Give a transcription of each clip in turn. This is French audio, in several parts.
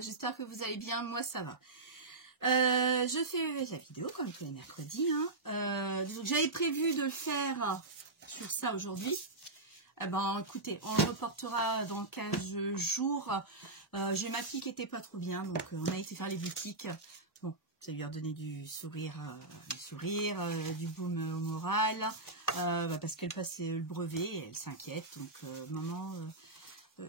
j'espère que vous allez bien, moi ça va. Je fais la vidéo comme tous les mercredis. J'avais prévu de le faire sur ça aujourd'hui. Eh ben, écoutez, on le reportera dans 15 jours. J'ai ma fille qui était pas trop bien, donc on a été faire les boutiques. Bon, ça lui a donné du sourire, du baume au moral, parce qu'elle passe le brevet et elle s'inquiète. Donc, maman,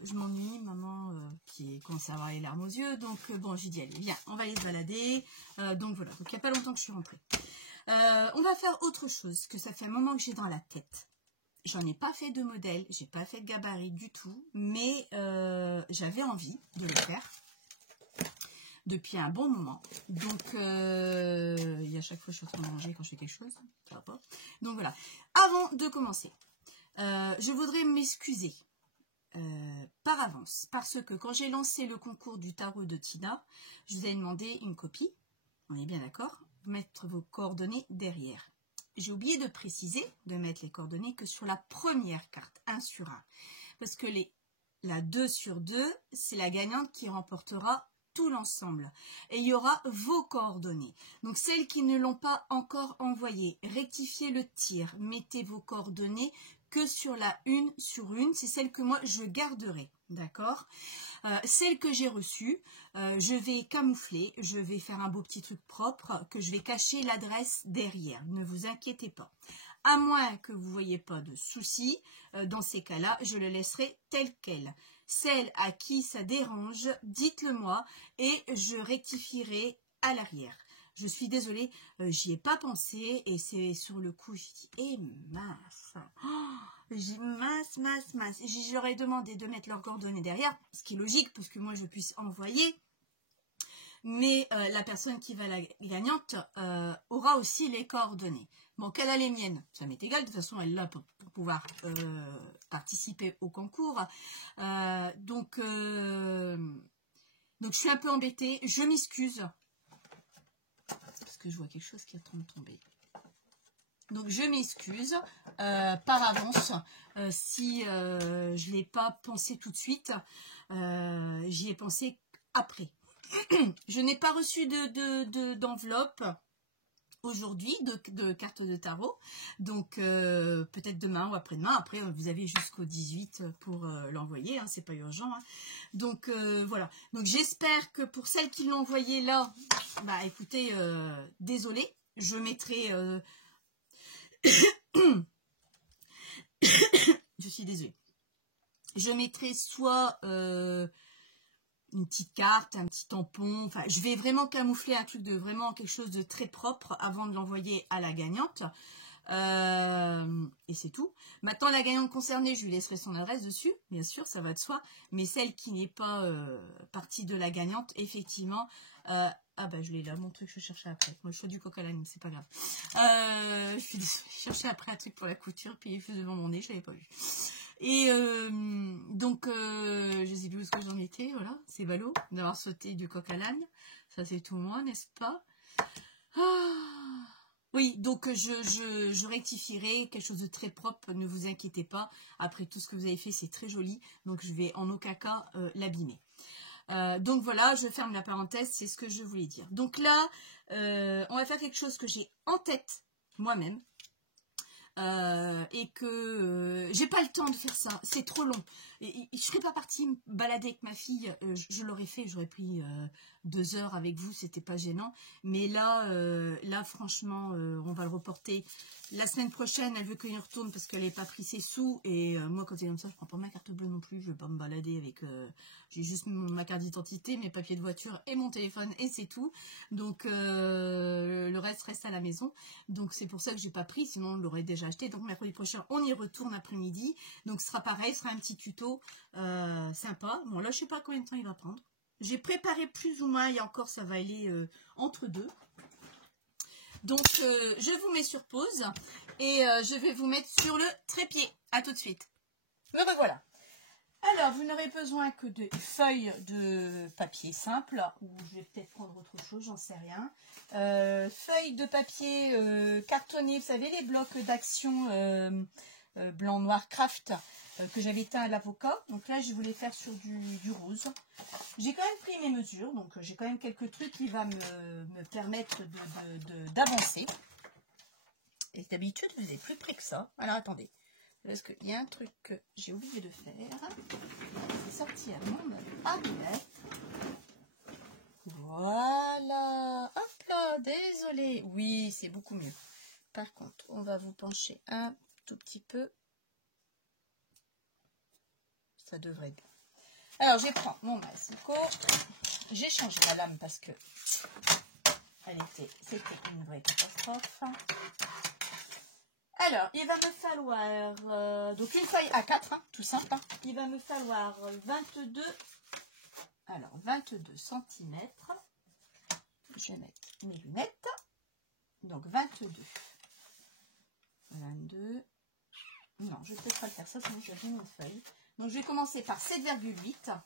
je m'ennuie, maman, qui commence à avoir les larmes aux yeux. Donc, bon, j'ai dit, allez, viens, on va aller se balader. Donc, voilà. Donc, il n'y a pas longtemps que je suis rentrée. On va faire autre chose, que ça fait un moment que j'ai dans la tête. J'en ai pas fait de modèle, j'ai pas fait de gabarit du tout, mais j'avais envie de le faire depuis un bon moment. Donc, il y a chaque fois que je suis en train de manger quand je fais quelque chose, ça va pas. Donc voilà. Avant de commencer, je voudrais m'excuser par avance, parce que quand j'ai lancé le concours du tarot de Tina, je vous ai demandé une copie, on est bien d'accord, mettre vos coordonnées derrière. J'ai oublié de préciser, de mettre les coordonnées que sur la première carte, 1 sur 1. Parce que la 2 sur 2, c'est la gagnante qui remportera tout l'ensemble. Et il y aura vos coordonnées. Donc celles qui ne l'ont pas encore envoyé, rectifiez le tir. Mettez vos coordonnées que sur la 1 sur 1. C'est celle que moi je garderai. D'accord ? Celle que j'ai reçue, je vais camoufler, je vais faire un beau petit truc propre, que je vais cacher l'adresse derrière. Ne vous inquiétez pas. À moins que vous ne voyez pas de soucis, dans ces cas-là, je le laisserai tel quel. Celle à qui ça dérange, dites-le moi et je rectifierai à l'arrière. Je suis désolée, j'y ai pas pensé et c'est sur le coup, j'ai dit, eh mince, mince. J'aurais demandé de mettre leurs coordonnées derrière, ce qui est logique pour que moi je puisse envoyer. Mais la personne qui va la gagnante aura aussi les coordonnées. Bon, qu'elle a les miennes, ça m'est égal. De toute façon, elle est là pour pouvoir participer au concours. Donc, je suis un peu embêtée. Je m'excuse. Parce que je vois quelque chose qui est en train de tomber. Donc, je m'excuse par avance si je ne l'ai pas pensé tout de suite. J'y ai pensé après. Je n'ai pas reçu d'enveloppe aujourd'hui, de carte de tarot. Donc, peut-être demain ou après-demain. Après, vous avez jusqu'au 18 pour l'envoyer. Hein, c'est pas urgent. Hein. Donc, voilà. Donc, j'espère que pour celles qui l'ont envoyé là, bah, écoutez, désolé. Je mettrai... je suis désolée. Je mettrai soit... une petite carte, un petit tampon, enfin je vais vraiment camoufler un truc de vraiment quelque chose de très propre avant de l'envoyer à la gagnante et c'est tout. Maintenant la gagnante concernée, je lui laisserai son adresse dessus, bien sûr, ça va de soi, mais celle qui n'est pas partie de la gagnante, effectivement, ah bah je l'ai là, mon truc, je cherchais après, moi je fais du coq à l'âne, c'est pas grave, je suis désolée, je cherchais après un truc pour la couture, puis il est devant mon nez, je l'avais pas vu. Et donc, je sais plus où que j'en étais, voilà, c'est ballot d'avoir sauté du coq à l'âne, ça c'est tout moi, n'est-ce pas? Oui, donc je rectifierai quelque chose de très propre, ne vous inquiétez pas, après tout ce que vous avez fait, c'est très joli, donc je vais en aucun cas l'abîmer. Donc voilà, je ferme la parenthèse, c'est ce que je voulais dire. Donc là, on va faire quelque chose que j'ai en tête, moi-même, et que j'ai pas le temps de faire ça, c'est trop long. Et je serais pas partie me balader avec ma fille, je l'aurais fait, j'aurais pris 2 heures avec vous, c'était pas gênant. Mais là, franchement, on va le reporter la semaine prochaine. Elle veut qu'il y retourne parce qu'elle n'avait pas pris ses sous. Et moi, quand c'est comme ça, je prends pas ma carte bleue non plus. Je vais pas me balader avec. J'ai juste ma carte d'identité, mes papiers de voiture et mon téléphone et c'est tout. Donc le reste à la maison. Donc c'est pour ça que j'ai pas pris, sinon on l'aurait déjà acheté. Donc mercredi prochain, on y retourne après-midi. Donc ce sera pareil, ce sera un petit tuto sympa. Bon là, je sais pas combien de temps il va prendre. J'ai préparé plus ou moins, et encore ça va aller entre deux. Donc je vous mets sur pause et je vais vous mettre sur le trépied. À tout de suite. Me revoilà. Alors vous n'aurez besoin que de feuilles de papier simple, ou je vais peut-être prendre autre chose, j'en sais rien. Feuilles de papier cartonnées, vous savez les blocs d'action blanc noir craft que j'avais teint à l'avocat. Donc là, je voulais faire sur du rose. J'ai quand même pris mes mesures, donc j'ai quand même quelques trucs qui vont me permettre d'avancer. Et d'habitude, vous êtes plus près que ça. Alors attendez, parce qu'il y a un truc que j'ai oublié de faire. C'est sorti à mon allumette. Voilà. Hop là, désolé. Oui, c'est beaucoup mieux. Par contre, on va vous pencher un tout petit peu. Ça devrait être bon. Alors, je prends mon massicot. J'ai changé la lame parce que c'était une vraie catastrophe. Alors, il va me falloir donc une feuille A4, hein, tout simple. Hein. Il va me falloir 22 cm. Je vais mettre mes lunettes. Donc 22. Non, je ne peux pas le faire ça, sinon je vais donner une feuille. Donc je vais commencer par 7,8.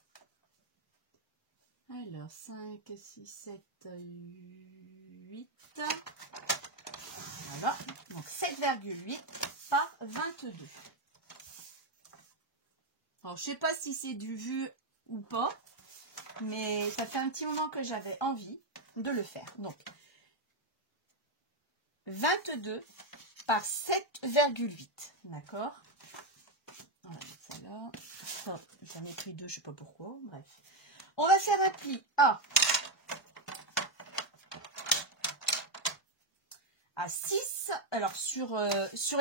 Alors 5, 6, 7, 8. Voilà. Donc 7,8 par 22. Alors je ne sais pas si c'est du vu ou pas, mais ça fait un petit moment que j'avais envie de le faire. Donc 22 par 7,8. D'accord. On va mettre ça là. Ça, j'en ai pris deux, je ne sais pas pourquoi. Bref. On va faire un pli à 6. Alors sur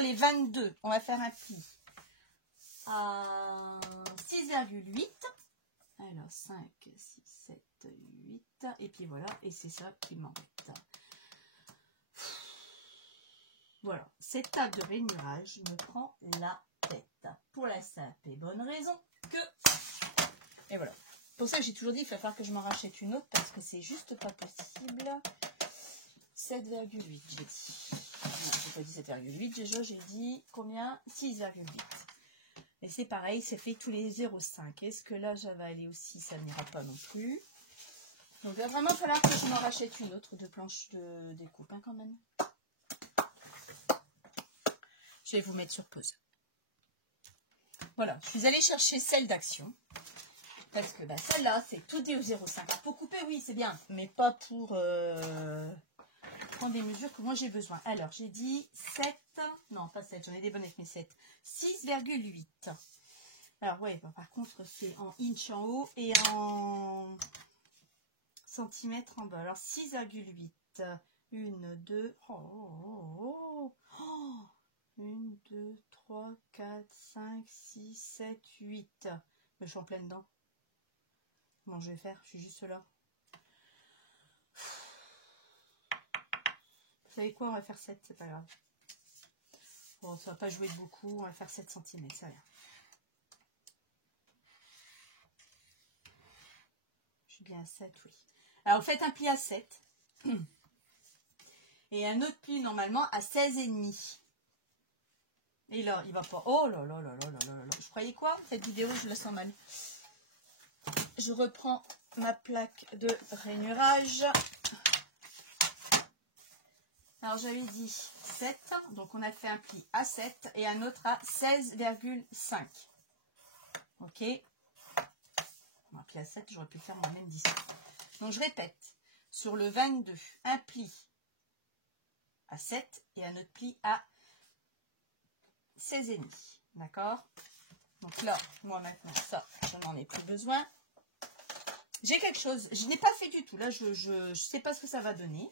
les 22, on va faire un pli à 6,8. Alors 5, 6, 7, 8. Et puis voilà. Et c'est ça qui m'embête. Voilà. Cette table de rainurage me prend la tête. Pour la simple et bonne raison que... Et voilà. Pour ça, j'ai toujours dit qu'il va falloir que je m'en rachète une autre parce que c'est juste pas possible. 7,8, j'ai dit. Non, j'ai pas dit 7,8. Déjà, j'ai dit combien? 6,8. Et c'est pareil, c'est fait tous les 0,5. Est-ce que là, ça va aller aussi? Ça n'ira pas non plus. Donc, il va vraiment falloir que je m'en rachète une autre de planche de découpe, hein, quand même. Je vais vous mettre sur pause. Voilà, je suis allée chercher celle d'Action. Parce que celle-là, c'est tout est au 0,5. Pour couper, oui, c'est bien. Mais pas pour prendre des mesures que moi j'ai besoin. Alors, j'ai dit 7. Non, pas 7. J'en ai des bonnes avec mes 7. 6,8. Alors, ouais, par contre, c'est en inch en haut et en centimètres en bas. Alors, 6,8. 1, 2. 1, 2, 3, 4, 5, 6, 7, 8. Mais je suis en pleine dedans. Comment je vais faire? Je suis juste là. Vous savez quoi? On va faire 7, c'est pas grave. Bon, ça va pas jouer de beaucoup. On va faire 7 cm, ça va. Je suis bien à 7, oui. Alors, vous faites un pli à 7. Et un autre pli, normalement, à 16,5. Et là, il va pas... Oh là là là là là là là. Je croyais quoi? Cette vidéo, je la sens mal. Je reprends ma plaque de rainurage. Alors, j'avais dit 7. Donc, on a fait un pli à 7 et un autre à 16,5. Ok. Un pli à 7, j'aurais pu le faire moi-même 17. Donc, je répète. Sur le 22, un pli à 7 et un autre pli à 16,5. D'accord? Donc là, moi maintenant, ça, je n'en ai plus besoin. J'ai quelque chose, je n'ai pas fait du tout. Là, je sais pas ce que ça va donner.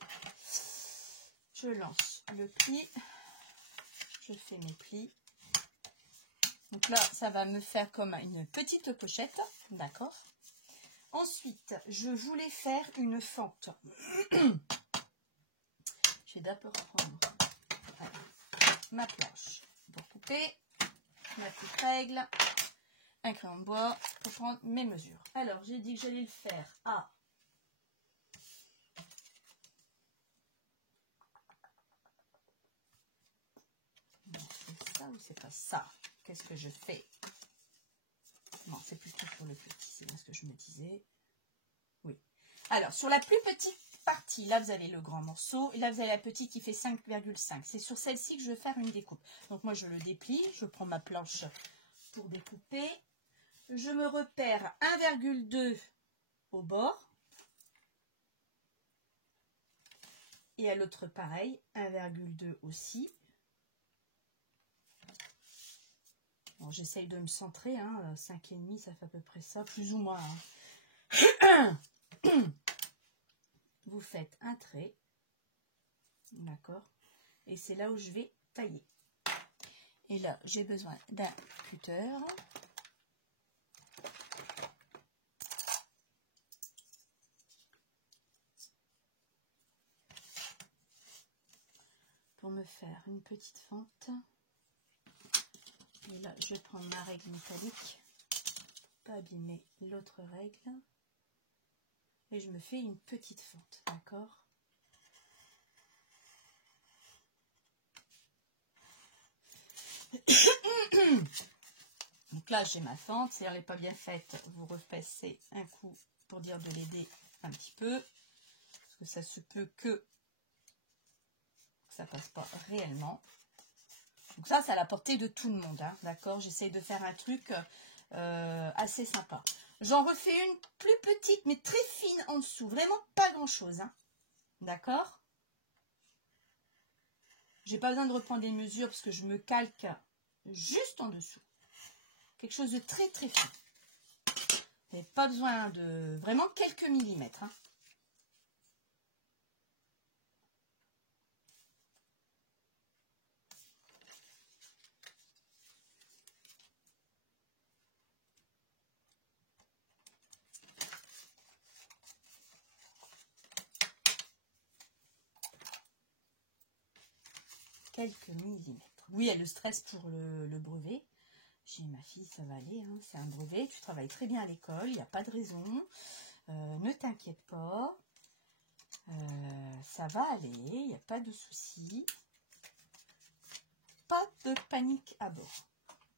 Je lance le pli. Je fais mes plis. Donc là, ça va me faire comme une petite pochette. D'accord? Ensuite, je voulais faire une fente. Je vais d'abord prendre ma planche pour couper. Ma petite règle. Un crayon de bois pour prendre mes mesures. Alors, j'ai dit que j'allais le faire à c'est ça ou c'est pas ça? Qu'est-ce que je fais? Non, c'est plutôt pour le petit, c'est bien ce que je me disais. Oui. Alors, sur la plus petite parties. Là, vous avez le grand morceau. Et là, vous avez la petite qui fait 5,5. C'est sur celle-ci que je vais faire une découpe. Donc, moi, je le déplie. Je prends ma planche pour découper. Je me repère 1,2 au bord. Et à l'autre, pareil. 1,2 aussi. Bon, j'essaye de me centrer. 5,5, ça fait à peu près ça. Plus ou moins. Vous faites un trait. D'accord. Et c'est là où je vais tailler. Et là, j'ai besoin d'un cutter. Pour me faire une petite fente. Et là, je vais prendre ma règle métallique. Pas abîmer l'autre règle. Et je me fais une petite fente. D'accord. Donc là, j'ai ma fente. Si elle n'est pas bien faite, vous repassez un coup pour dire de l'aider un petit peu. Parce que ça se peut que ça passe pas réellement. Donc ça, c'est à la portée de tout le monde. D'accord. J'essaye de faire un truc assez sympa. J'en refais une plus petite, mais très fine en dessous. Vraiment pas grand-chose. D'accord. J'ai pas besoin de reprendre des mesures parce que je me calque juste en dessous. Quelque chose de très très fin. Vous n'avez pas besoin de vraiment quelques millimètres. Quelques millimètres. Oui, il y a le stress pour le brevet. J'ai ma fille, ça va aller. C'est un brevet. Tu travailles très bien à l'école. Il n'y a pas de raison. Ne t'inquiète pas. Ça va aller. Il n'y a pas de souci. Pas de panique à bord.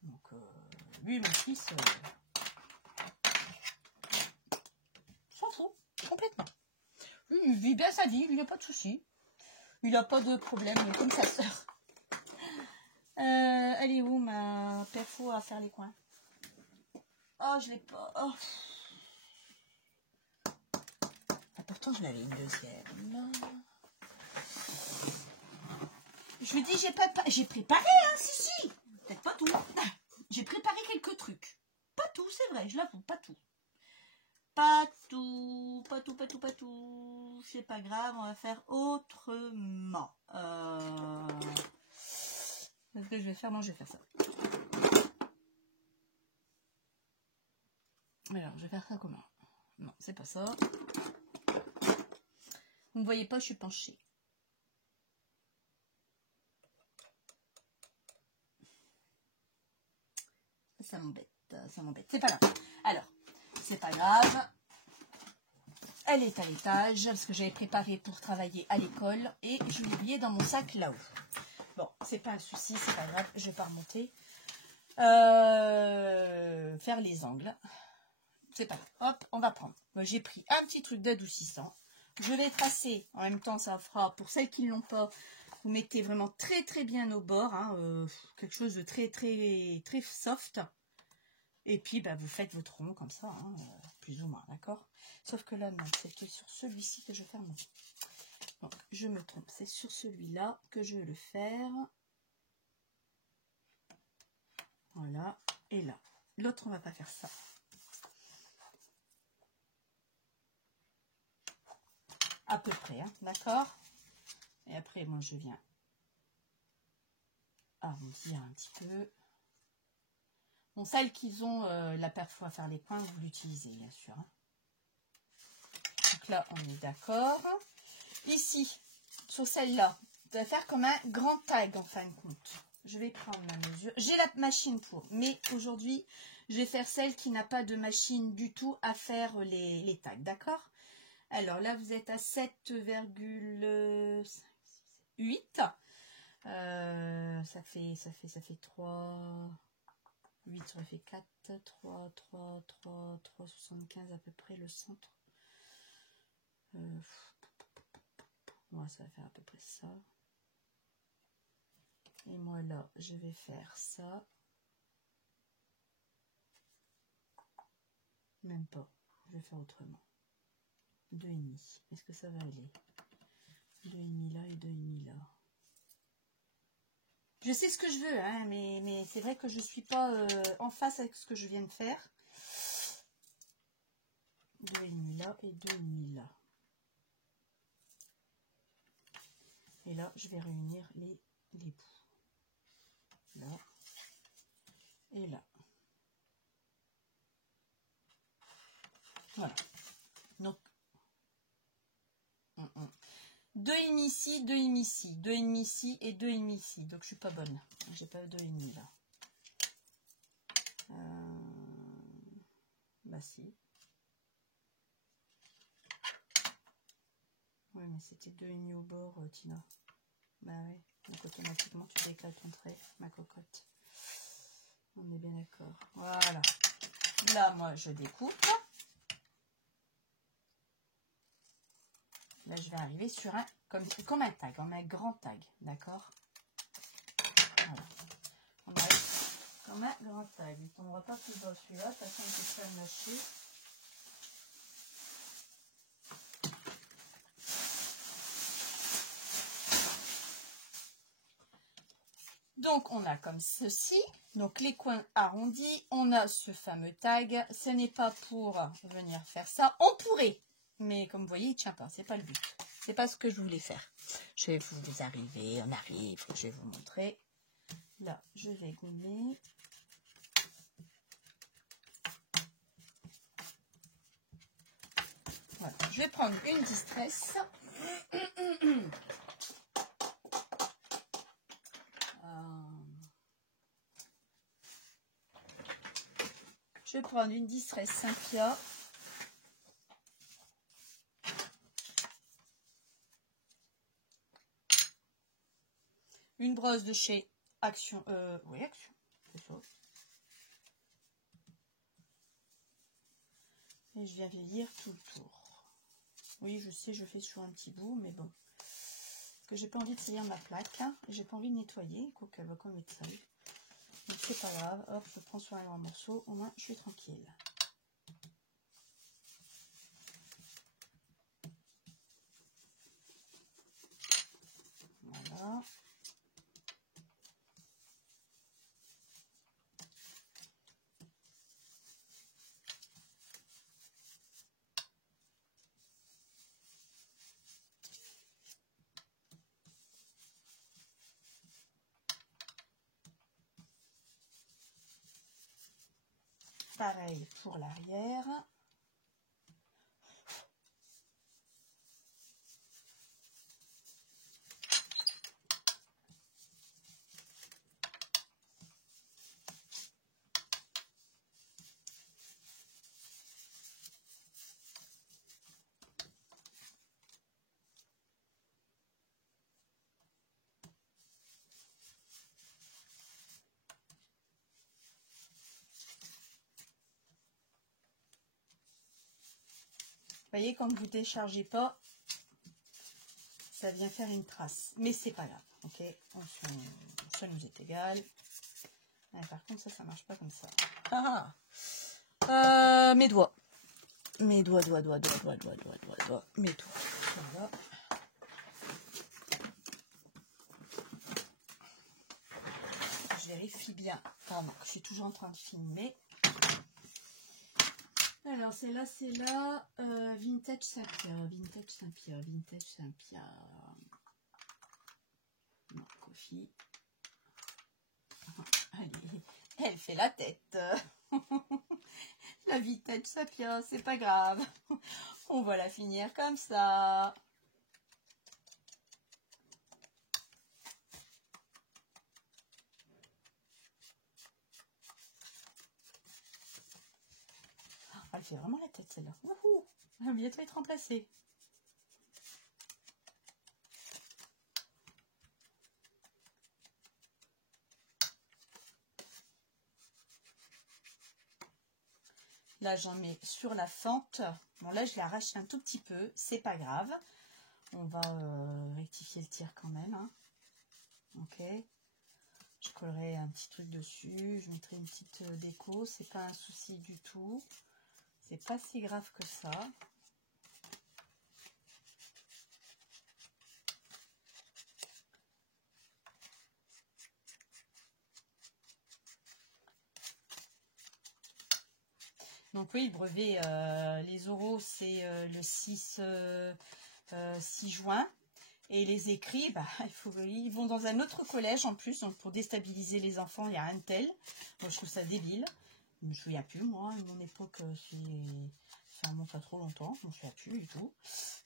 Donc, lui, mon fils, s'en fout complètement. Lui, il vit bien sa vie. Il n'y a pas de souci. Il n'a pas de problème comme sa sœur. Elle est où ma perfo à faire les coins? Oh, je l'ai pas. Oh. Ah, pourtant, je l'avais une deuxième. Non. Je lui dis, j'ai préparé, si. Peut-être pas tout. J'ai préparé quelques trucs. Pas tout, c'est vrai, je l'avoue, pas tout. Pas tout. C'est pas grave, on va faire autrement. Qu'est-ce que je vais faire? Non, je vais faire ça. Alors, je vais faire ça comment? Non, c'est pas ça. Vous ne voyez pas, je suis penchée. Ça m'embête. C'est pas grave. Alors, c'est pas grave. Elle est à l'étage, parce que j'avais préparé pour travailler à l'école. Et je l'ai oublié dans mon sac là-haut. Bon, c'est pas un souci, c'est pas grave. Je vais pas remonter. Faire les angles. C'est pas grave. Hop, on va prendre. Moi, j'ai pris un petit truc d'adoucissant. Je vais tracer. En même temps, ça fera, pour celles qui ne l'ont pas, vous mettez vraiment très très bien au bord. Quelque chose de très très très soft. Et puis, vous faites votre rond comme ça, plus ou moins, d'accord? Sauf que là, non, c'était sur celui-ci que je vais faire mon. Donc, je me trompe. C'est sur celui-là que je vais le faire. Voilà. Et là. L'autre, on va pas faire ça. À peu près, d'accord? Et après, moi, je viens arrondir un petit peu. Bon, celles qui ont la perfo à faire les coins, vous l'utilisez, bien sûr. Donc là, on est d'accord. Ici, sur celle-là, je vais faire comme un grand tag, en fin de compte. Je vais prendre ma mesure. J'ai la machine pour, mais aujourd'hui, je vais faire celle qui n'a pas de machine du tout à faire les tags, d'accord? Alors là, vous êtes à 7,8. Ça fait 3... 8, ça fait 4, 3, 75 à peu près le centre. Moi, ça va faire à peu près ça. Et moi, là, je vais faire ça. Même pas. Je vais faire autrement. 2,5. Est-ce que ça va aller? 2,5 là et 2,5 là. Je sais ce que je veux, hein, mais c'est vrai que je ne suis pas en face avec ce que je viens de faire. 2,5 là et 2,5 là. Et là, je vais réunir les bouts. Là et là. Voilà. Donc, 2,5 ici, 2,5 ici, 2,5 ici et 2,5 ici. Donc, je suis pas bonne. J'ai pas 2,5 là. Bah si. Oui, mais c'était 2,5 au bord, Tina. Bah oui. Donc, automatiquement, tu décales ton trait, ma cocotte. On est bien d'accord. Voilà. Là, moi, je découpe. Là, je vais arriver sur un, comme un tag, un grand tag, d'accord? Voilà. On arrive comme un grand tag. Il ne tombera pas plus bas celui-là, de toute façon, il peut pas le lâcher. Donc, on a comme ceci. Donc, les coins arrondis. On a ce fameux tag. Ce n'est pas pour venir faire ça. On pourrait. Mais comme vous voyez, il ne tient pas. Ce n'est pas le but. Ce n'est pas ce que je voulais faire. Je vais vous arriver. On arrive. Je vais vous montrer. Là, je vais gommer. Voilà. Je vais prendre une distress. Je vais prendre une distress Saint-Pia. Une brosse de chez Action. Oui, Action. C'est ça. Et je viens vieillir tout le tour. Oui, je sais, je fais sur un petit bout, mais bon. Parce que j'ai pas envie de salir ma plaque. Hein, et j'ai pas envie de nettoyer. Quoique elle va quand même être sale. Donc c'est pas grave. Hop, je prends sur un grand morceau. Au moins, je suis tranquille. Voilà. Pareil pour l'arrière. Vous voyez, quand vous ne déchargez pas, ça vient faire une trace. Mais c'est pas grave, ok? Ça nous est égal. Ah, par contre, ça marche pas comme ça. Mes doigts. Mes doigts, mes doigts. Voilà. Je vérifie bien. Pardon, je suis toujours en train de filmer. Alors, c'est là, Vintage Saint-Pierre. Non, Kofi. Allez, elle fait la tête. La Vintage Saint-Pierre, c'est pas grave. On va la finir comme ça. Elle fait vraiment la tête, celle-là. Elle va bientôt être remplacée. Là, j'en mets sur la fente. Bon, là, je l'ai arraché un tout petit peu. C'est pas grave. On va rectifier le tir quand même. Hein. Ok. Je collerai un petit truc dessus. Je mettrai une petite déco. C'est pas un souci du tout. C'est pas si grave que ça. Donc oui, le brevet, les oraux, c'est le 6 juin. Et les écrits, bah, ils vont dans un autre collège en plus. Donc pour déstabiliser les enfants, il y a un tel. Moi, je trouve ça débile. Je me souviens plus, moi. À mon époque, ça remonte pas trop longtemps. Je me souviens plus du tout.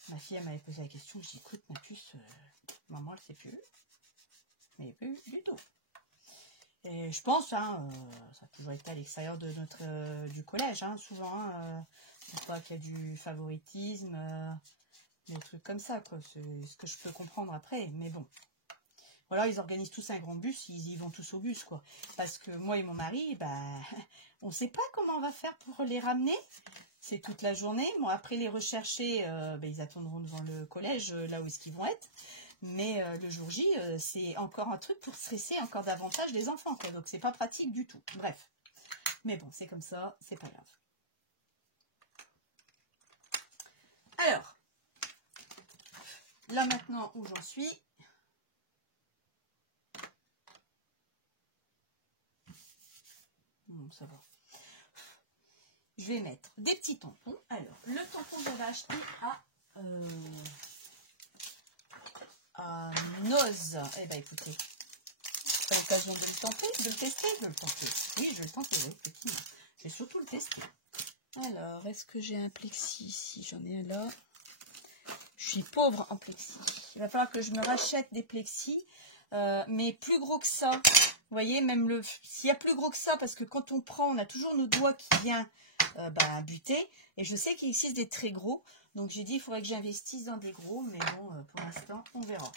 Ma fille, elle m'avait posé la question. Je dis, écoute, ma puce, maman, elle sait plus. Mais plus du tout. Et je pense, hein, ça a toujours été à l'extérieur de du collège, hein, souvent. Hein, c'est pas qu'il y a du favoritisme, des trucs comme ça, quoi. C'est ce que je peux comprendre après, mais bon. Voilà, ils organisent tous un grand bus, ils y vont tous au bus, quoi. Parce que moi et mon mari, bah, on sait pas comment on va faire pour les ramener. C'est toute la journée. Bon, après les rechercher, bah, ils attendront devant le collège, là où est-ce qu'ils vont être. Mais le jour J, c'est encore un truc pour stresser encore davantage les enfants, quoi. Donc c'est pas pratique du tout. Bref. Mais bon, c'est comme ça, c'est pas grave. Alors, là maintenant où j'en suis. Bon, ça va. Je vais mettre des petits tampons. Alors, le tampon que j'avais acheté à Noz. Eh bien, écoutez, c'est l'occasion de le tenter, de le tester, de le tenter. Oui, je vais le tenter, oui, effectivement. Je vais surtout le tester. Alors, est-ce que j'ai un plexi ici? J'en ai un là. Je suis pauvre en plexi. Il va falloir que je me rachète des plexis, mais plus gros que ça. Vous voyez, même s'il y a plus gros que ça, parce que quand on prend, on a toujours nos doigts qui viennent buter. Et je sais qu'il existe des très gros. Donc j'ai dit, il faudrait que j'investisse dans des gros, mais bon, pour l'instant, on verra.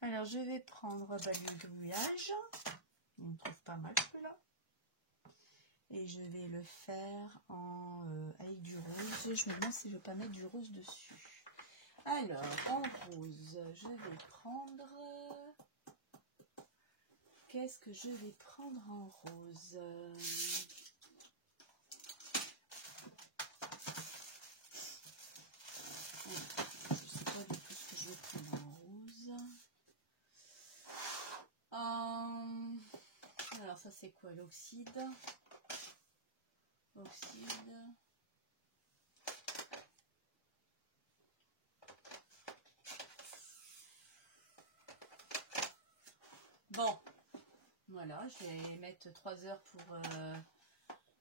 Alors, je vais prendre le gruyage. On me trouve pas mal celui-là. Et je vais le faire avec du rose. Je me demande si je ne veux pas mettre du rose dessus. Alors, en rose, je vais prendre... Qu'est-ce que je vais prendre en rose? Je ne sais pas du tout ce que je vais prendre en rose. Alors, ça c'est quoi? L'oxyde. Oxyde. Bon. Voilà, je vais mettre 3 heures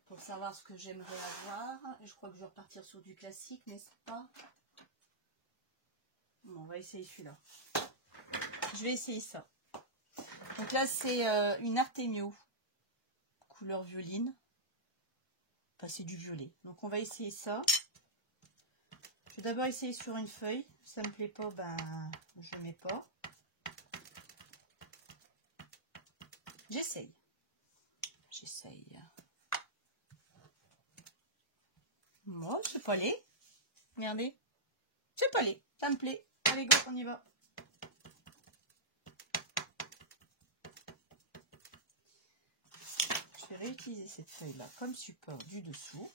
pour savoir ce que j'aimerais avoir. Je crois que je vais repartir sur du classique, n'est-ce pas? Bon, on va essayer celui-là. Je vais essayer ça. Donc là, c'est une Artemio, couleur violine. Enfin, c'est du violet. Donc on va essayer ça. Je vais d'abord essayer sur une feuille. Si ça ne me plaît pas, ben, je ne mets pas. J'essaye. J'essaye. Moi, je sais pas aller. Regardez. Je sais pas aller. Ça me plaît. Allez, go, on y va. Je vais réutiliser cette feuille-là comme support du dessous.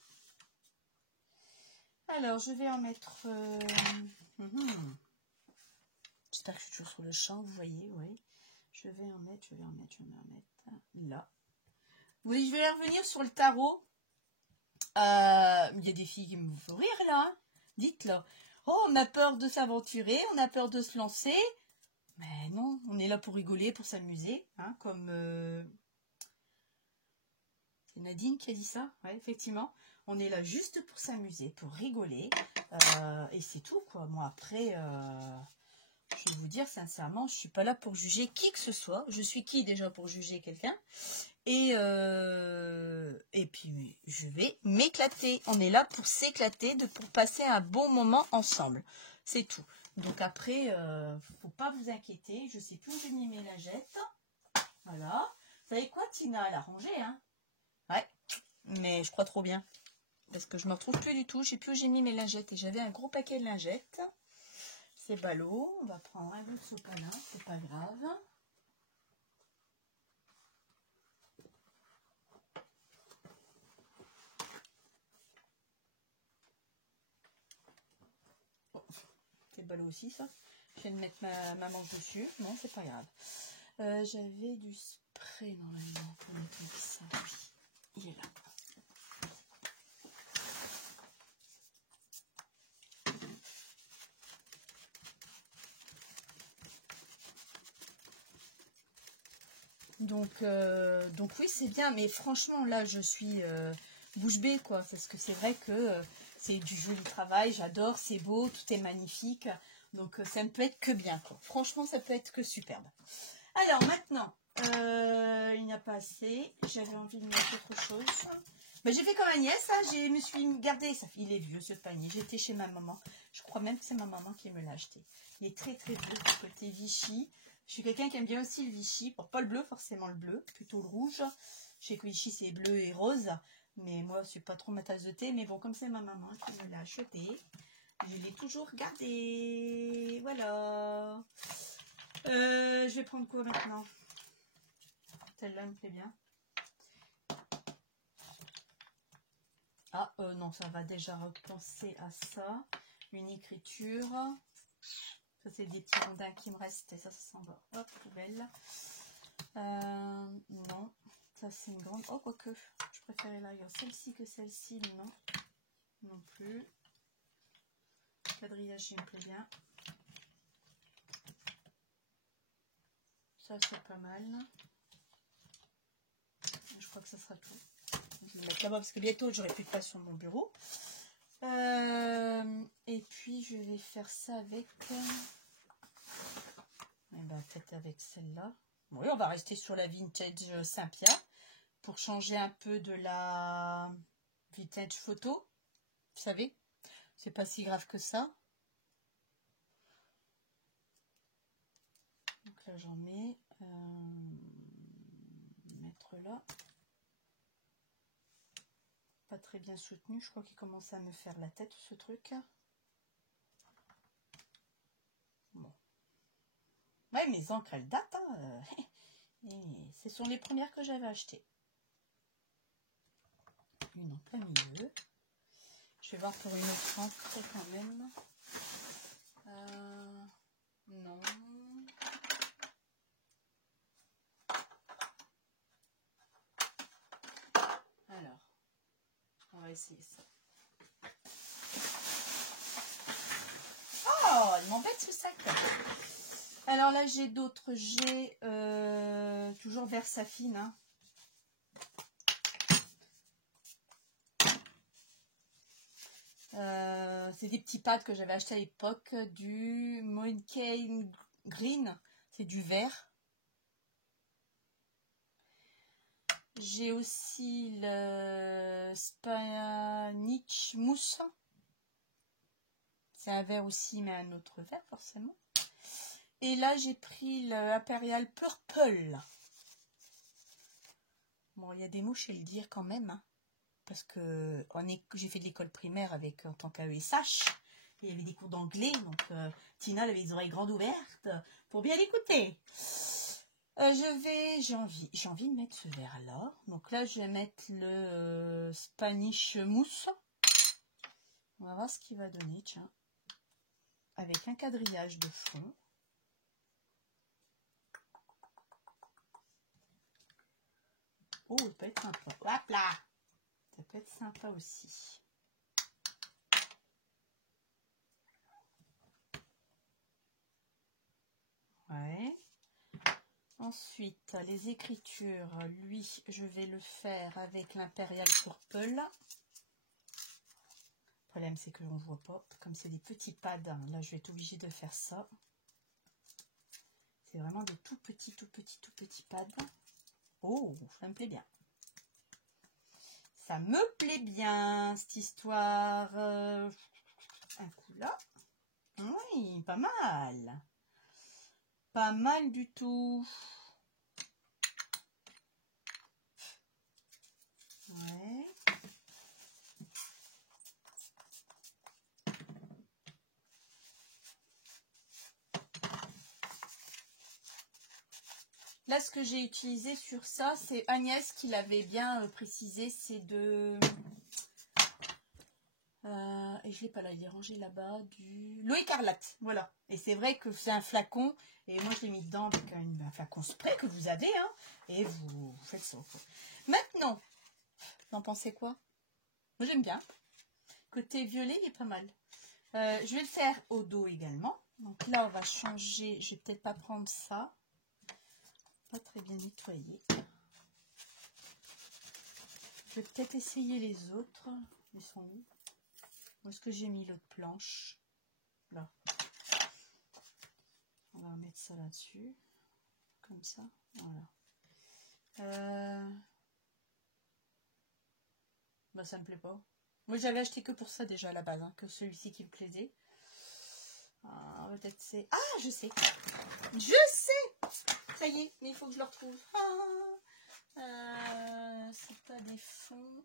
Alors, je vais en mettre... J'espère que je suis toujours sur le champ, vous voyez, oui. Je vais en mettre là. Oui, je vais revenir sur le tarot. Il y a des filles qui me font rire là. Hein. Dites-le. Oh, on a peur de s'aventurer, on a peur de se lancer. Mais non, on est là pour rigoler, pour s'amuser. Hein, comme c'est Nadine qui a dit ça. Ouais, effectivement. On est là juste pour s'amuser, pour rigoler. Et c'est tout, quoi. Moi, après... je vais vous dire sincèrement, je ne suis pas là pour juger qui que ce soit. Je suis qui déjà pour juger quelqu'un? Et puis, je vais m'éclater. On est là pour s'éclater, pour passer un bon moment ensemble. C'est tout. Donc après, faut pas vous inquiéter. Je sais plus où j'ai mis mes lingettes. Voilà. Vous savez quoi, Tina? Elle a rangé, hein? Ouais. Mais je crois trop bien. Parce que je ne me retrouve plus du tout. Je sais plus où j'ai mis mes lingettes. Et j'avais un gros paquet de lingettes. C'est ballot. On va prendre un bout de sopalin, c'est pas grave. Bon, c'est ballot aussi ça. Je viens de mettre ma manche dessus. Non, c'est pas grave. J'avais du spray normalement pour nettoyer ça. Oui, il est là. Donc oui, c'est bien, mais franchement, là, je suis bouche bée, quoi, parce que c'est vrai que c'est du joli travail, j'adore, c'est beau, tout est magnifique, donc ça ne peut être que bien, quoi. Franchement, ça peut être que superbe. Alors, maintenant, il n'y a pas assez, j'avais envie de mettre autre chose. Mais j'ai fait comme Agnès, hein, je me suis gardé, ça, il est vieux ce panier, j'étais chez ma maman, je crois même que c'est ma maman qui me l'a acheté. Il est très très beau, côté Vichy. Je suis quelqu'un qui aime bien aussi le Vichy. Bon, pas le bleu, forcément le bleu, plutôt le rouge. Je sais que Vichy c'est bleu et rose, mais moi c'est pas trop ma tasse de thé. Mais bon, comme c'est ma maman qui me l'a acheté, je l'ai toujours gardé. Voilà. Je vais prendre quoi maintenant? Celle-là me plaît bien. Ah, non, ça va déjà repenser à ça. Une écriture. Ça, c'est des petits rondins qui me restaient. Ça s'en va. Hop, poubelle. Non. Ça, c'est une grande. Oh, quoique. Je préférais l'ailleurs celle-ci que celle-ci. Non. Non plus. Le quadrillage, il me plaît bien. Ça, c'est pas mal. Je crois que ça sera tout. Je vais le mettre là-bas parce que bientôt, j'aurai plus de place sur mon bureau. Et puis, je vais faire ça avec... peut-être avec celle-là. Oui, on va rester sur la vintage Saint-Pierre pour changer un peu de la vintage photo. Vous savez, c'est pas si grave que ça. Donc là, j'en mets. Mettre là. Pas très bien soutenu. Je crois qu'il commence à me faire la tête, ce truc. Bon. Ouais, mes encres, elles datent. Hein. Et ce sont les premières que j'avais achetées. Une en plein milieu. Je vais voir pour une autre encre quand même. Non. Alors, on va essayer ça. Oh, il m'embête ce sac. Alors là, j'ai d'autres. J'ai toujours Versafine. Hein. C'est des petits pads que j'avais acheté à l'époque du Mooncane Green. C'est du vert. J'ai aussi le Spanish Mousse. C'est un vert aussi, mais un autre vert forcément. Et là, j'ai pris le Imperial Purple. Bon, il y a des mots chez le dire quand même. Hein, parce que j'ai fait de l'école primaire avec en tant qu'AESH. Il y avait des cours d'anglais. Donc, Tina avait les oreilles grandes ouvertes pour bien l'écouter. J'ai envie de mettre ce vert là. Donc là, je vais mettre le Spanish Mousse. On va voir ce qu'il va donner, tiens. Avec un quadrillage de fond. Oh, il peut être sympa. Hop là! Ça peut être sympa aussi. Ouais. Ensuite, les écritures, lui, je vais le faire avec l'Imperial Purple. Le problème, c'est que l'on ne voit pas. Comme c'est des petits pads, là, je vais être obligée de faire ça. C'est vraiment des tout petits pads. Oh, ça me plaît bien. Ça me plaît bien, cette histoire. Un coup là. Oui, pas mal. Pas mal du tout. Ouais. Là, ce que j'ai utilisé sur ça, c'est Agnès qui l'avait bien précisé, c'est de... et je l'ai pas là, il est rangé là-bas, du... L'eau écarlate, voilà. Et c'est vrai que c'est un flacon, et moi je l'ai mis dedans avec un flacon spray que vous avez, hein, et vous faites ça. Maintenant, vous en pensez quoi? Moi j'aime bien. Côté violet, il est pas mal. Je vais le faire au dos également. Donc là, on va changer, je vais peut-être pas prendre ça. Pas très bien nettoyé. Je vais peut-être essayer les autres. Ils sont où? Où est-ce que j'ai mis l'autre planche? Là. On va remettre ça là-dessus. Comme ça. Voilà. Bah, ça me plaît pas. Moi, j'avais acheté que pour ça déjà à la base. Hein, que celui-ci qui me plaisait. Ah, peut-être c'est... Ah, je sais. Je sais. Ça y est, mais il faut que je le retrouve. C'est pas des fonds.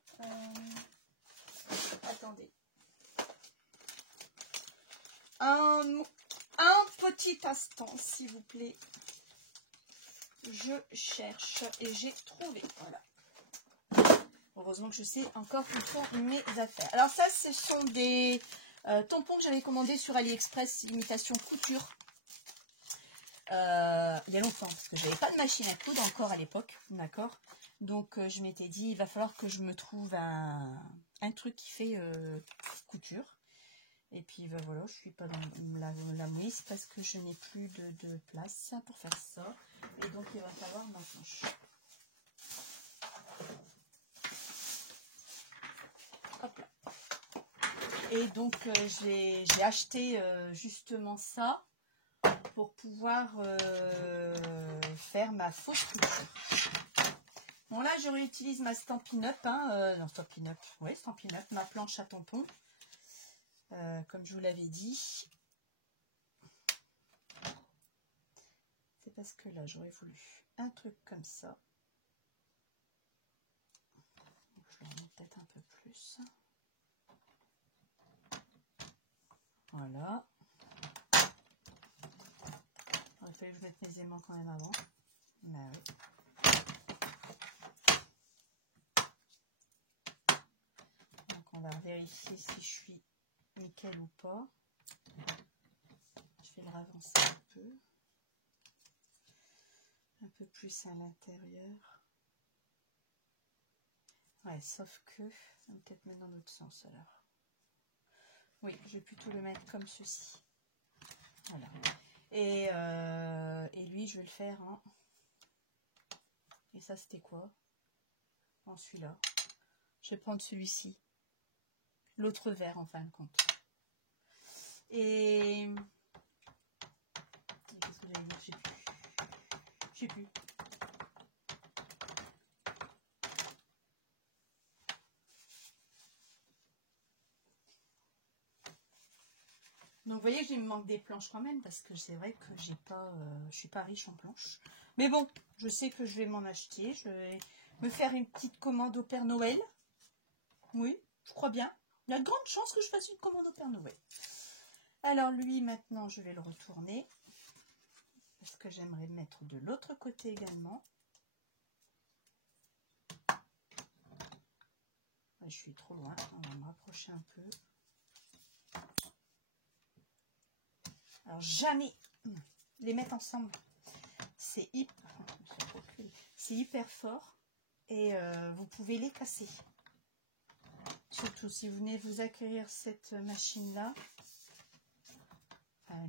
Attendez. Un petit instant, s'il vous plaît. Je cherche et j'ai trouvé. Voilà. Heureusement que je sais encore où sont mes affaires. Alors ça, ce sont des tampons que j'avais commandés sur AliExpress, imitation couture. Il y a longtemps, parce que j'avais pas de machine à coudre encore à l'époque, d'accord. Donc je m'étais dit, il va falloir que je me trouve un truc qui fait couture. Et puis ben, voilà, je suis pas dans la mouise parce que je n'ai plus de place pour faire ça. Et donc il va falloir ma planche. Hop là. Et donc j'ai acheté justement ça pour pouvoir faire ma fausse couture. Bon là je réutilise ma Stampin' Up, hein, non Stampin' Up, oui Stampin' Up, ma planche à tampons, comme je vous l'avais dit. C'est parce que là j'aurais voulu un truc comme ça. Donc, je le remets peut-être un peu plus. Voilà. Il aurait fallu que je mette mes aimants quand même avant. Mais oui. On va vérifier si je suis nickel ou pas. Je vais le ravancer un peu plus à l'intérieur. Ouais, sauf que, on va peut-être mettre dans l'autre sens alors. Oui, je vais plutôt le mettre comme ceci. Voilà. Et lui, je vais le faire en... Et ça, c'était quoi? En celui-là. Je vais prendre celui-ci. L'autre vert en fin de compte. Et qu'est-ce que j'avais dit? Je sais plus. Donc vous voyez que il me manque des planches quand même parce que c'est vrai que j'ai pas, je suis pas riche en planches. Mais bon, je sais que je vais m'en acheter. Je vais me faire une petite commande au Père Noël. Oui, je crois bien. Il y a de grandes chances que je fasse une commande au Père Noël. Alors lui, maintenant, je vais le retourner. Parce que j'aimerais le mettre de l'autre côté également. Ouais, je suis trop loin. On va me rapprocher un peu. Alors jamais les mettre ensemble. C'est hyper fort. Et vous pouvez les casser. Surtout si vous venez vous acquérir cette machine-là.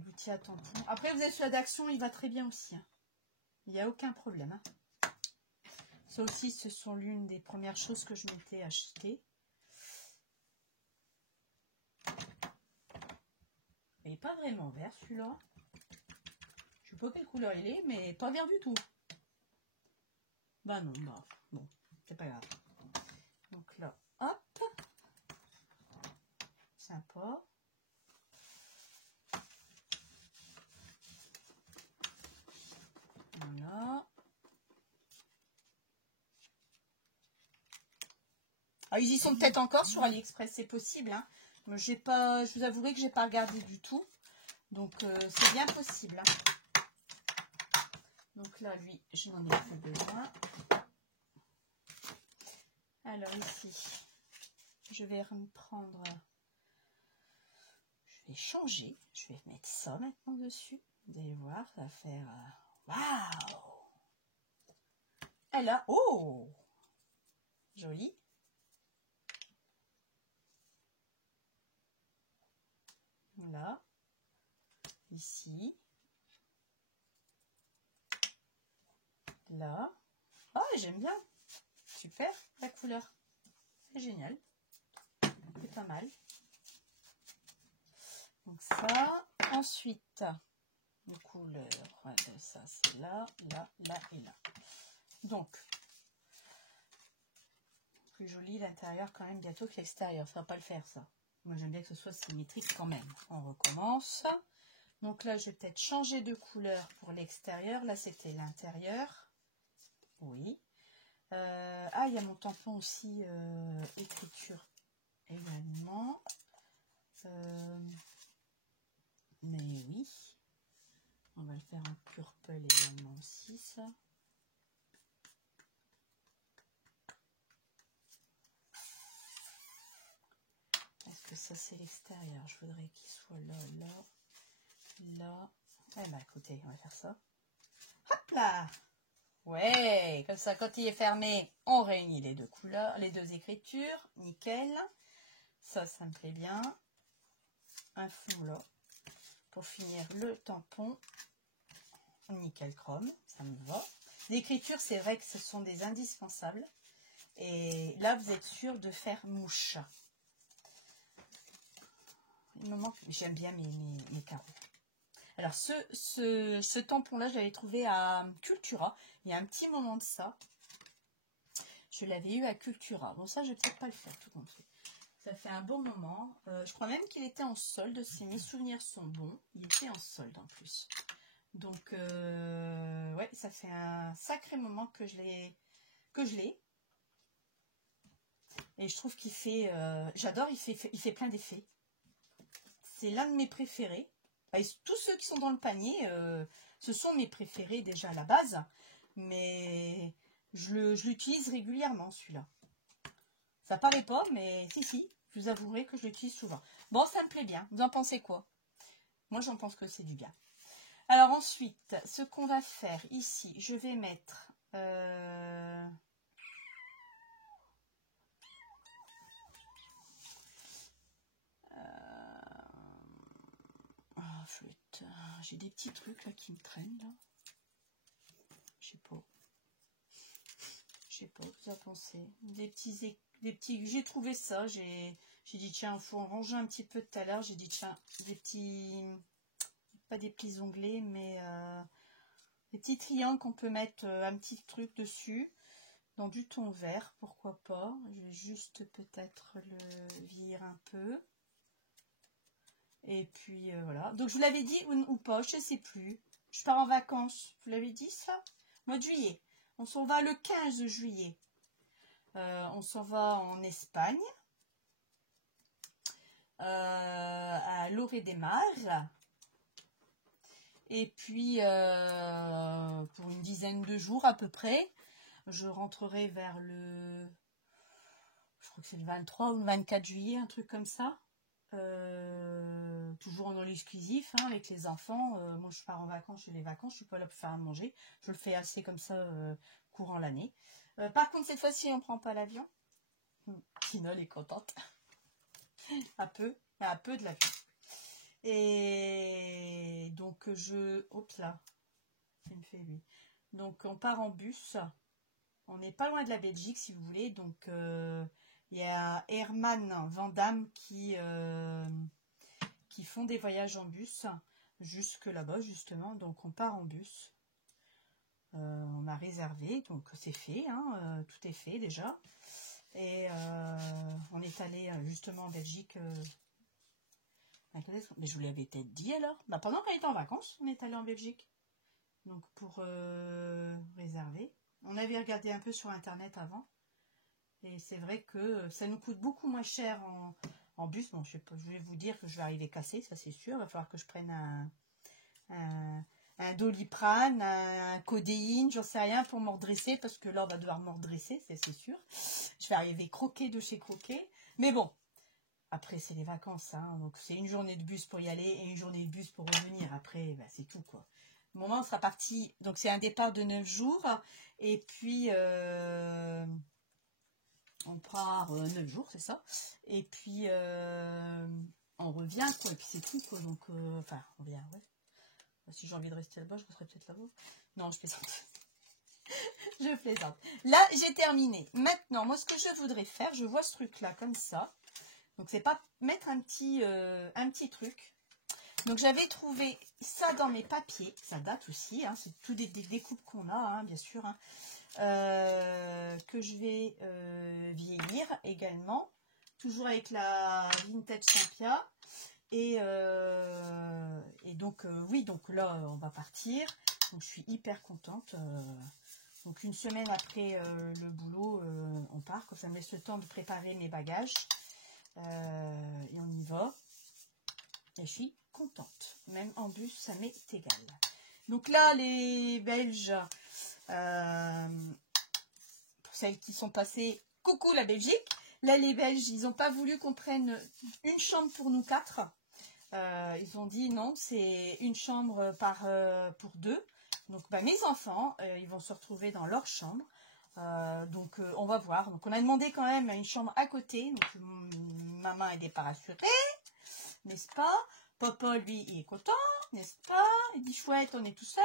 L'outil à tampon. Après, vous êtes sur d'Action, il va très bien aussi. Hein. Il n'y a aucun problème. Hein. Ça aussi, ce sont l'une des premières choses que je m'étais acheté. Il n'est pas vraiment vert, celui-là. Je ne sais pas quelle couleur il est, mais pas vert du tout. Bah non, bah bon, c'est pas grave. Donc là, hop. Sympa. Voilà. Ah, ils y sont peut-être encore sur AliExpress, c'est possible. Hein. J'ai pas, je vous avouerai que j'ai pas regardé du tout. Donc c'est bien possible. Hein. Donc là, lui, je n'en ai plus besoin. Alors ici, je vais reprendre, je vais changer, je vais mettre ça maintenant dessus. Vous allez voir, ça va faire waouh! Elle a, oh! Joli. Là, ici, là. Ah, j'aime bien. Super, la couleur. C'est génial. C'est pas mal. Donc ça. Ensuite, les couleurs. Ouais, ça, c'est là, là, là et là. Donc, plus joli l'intérieur quand même bientôt que l'extérieur. Ça va pas le faire, ça. Moi, j'aime bien que ce soit symétrique quand même. On recommence. Donc là, je vais peut-être changer de couleur pour l'extérieur. Là, c'était l'intérieur. Oui. Ah, il y a mon tampon aussi, écriture également. Mais oui. On va le faire en purple également aussi, ça. Est-ce que ça, c'est l'extérieur? Je voudrais qu'il soit là, là, là. Eh ben, écoutez, on va faire ça. Hop là! Ouais, comme ça, quand il est fermé, on réunit les deux couleurs, les deux écritures. Nickel. Ça, ça me plaît bien. Un fond là. Pour finir, le tampon. Nickel chrome, ça me va. L'écriture, c'est vrai que ce sont des indispensables. Et là, vous êtes sûr de faire mouche. Il me manque, j'aime bien mes carreaux. Alors, ce tampon-là, je l'avais trouvé à Cultura. Il y a un petit moment de ça. Je l'avais eu à Cultura. Bon, ça, je vais peut-être pas le faire tout compte fait. Ça fait un bon moment. Je crois même qu'il était en solde. Si mes souvenirs sont bons, il était en solde en plus. Donc, ouais, ça fait un sacré moment que je l'ai. Et je trouve qu'il fait... j'adore, il fait plein d'effets. C'est l'un de mes préférés. Et tous ceux qui sont dans le panier, ce sont mes préférés déjà à la base. Mais je l'utilise régulièrement, celui-là. Ça paraît pas, mais si, je vous avouerai que je l'utilise souvent. Bon, ça me plaît bien. Vous en pensez quoi? Moi, j'en pense que c'est du bien. Alors ensuite, ce qu'on va faire ici, je vais mettre... Oh, flûte. J'ai des petits trucs là qui me traînent là. Je sais pas. Je sais pas, vous en pensez. Des petits... J'ai trouvé ça. J'ai dit tiens, il faut en ranger un petit peu tout à l'heure. J'ai dit tiens, des petits... Pas des petits onglets, mais des petits triangles qu'on peut mettre un petit truc dessus. Dans du ton vert, pourquoi pas. Je vais juste peut-être le virer un peu. Et puis voilà. Donc je vous l'avais dit ou pas, je ne sais plus. Je pars en vacances. Je vous l'avais dit ça? Mois de juillet. On s'en va le 15 juillet. On s'en va en Espagne. À Lloret des Mars. Et puis pour une dizaine de jours à peu près. Je rentrerai vers le... Je crois que c'est le 23 ou le 24 juillet, un truc comme ça. Toujours dans l'exclusif, hein, avec les enfants. Moi, je pars en vacances, je fais les vacances. Je suis pas là pour faire à manger. Je le fais assez comme ça, courant l'année. Par contre, cette fois-ci, on prend pas l'avion. Tinol est contente. un peu de l'avion. Et donc, Oups là. Ça me fait lui. Donc, on part en bus. On n'est pas loin de la Belgique, si vous voulez. Donc, il y a Herman Van Damme qui font des voyages en bus jusque là-bas, justement. Donc, on part en bus. On a réservé, donc c'est fait. Hein, tout est fait déjà. Et on est allé justement en Belgique. Mais je vous l'avais peut-être dit alors. Bah, pendant qu'on était en vacances, on est allé en Belgique. Donc, pour réserver. On avait regardé un peu sur internet avant. Et c'est vrai que ça nous coûte beaucoup moins cher en bus. Bon, je vais vous dire que je vais arriver cassée, ça c'est sûr. Il va falloir que je prenne un Doliprane, un codéine, j'en sais rien pour me redresser, parce que là, on va devoir me redresser, c'est sûr. Je vais arriver croquer de chez croquer. Mais bon, après, c'est les vacances, hein, donc c'est une journée de bus pour y aller et une journée de bus pour revenir. Après, bah, c'est tout, quoi. Au moment, on sera parti, donc c'est un départ de 9 jours, et puis on part 9 jours, c'est ça. Et puis on revient, quoi, et puis c'est tout, quoi. Donc, enfin, on revient, ouais. Si j'ai envie de rester là-bas, je resterai peut-être là-bas. Non, je plaisante. Je plaisante. Là, j'ai terminé. Maintenant, moi, ce que je voudrais faire, je vois ce truc-là, comme ça. Donc, c'est pas mettre un petit truc. Donc, j'avais trouvé ça dans mes papiers. Ça date aussi, hein, c'est tout des découpes qu'on a, hein, bien sûr. Hein, que je vais vieillir également. Toujours avec la Vintage Saint-Pia. Et donc, oui, donc là, on va partir. Donc, je suis hyper contente. Donc, une semaine après le boulot, on part. Comme ça me laisse le temps de préparer mes bagages. Et on y va. Et je suis contente. Même en bus, ça m'est égal. Donc là, les Belges, pour celles qui sont passées, coucou la Belgique. Là, les Belges, ils n'ont pas voulu qu'on prenne une chambre pour nous 4. Ils ont dit non, c'est une chambre pour 2. Donc, bah, mes enfants, ils vont se retrouver dans leur chambre. Donc, on va voir. Donc, on a demandé quand même une chambre à côté. Donc, maman, elle n'est pas rassurée, n'est-ce pas? Papa, lui, il est content, n'est-ce pas? Il dit chouette, on est tout seul.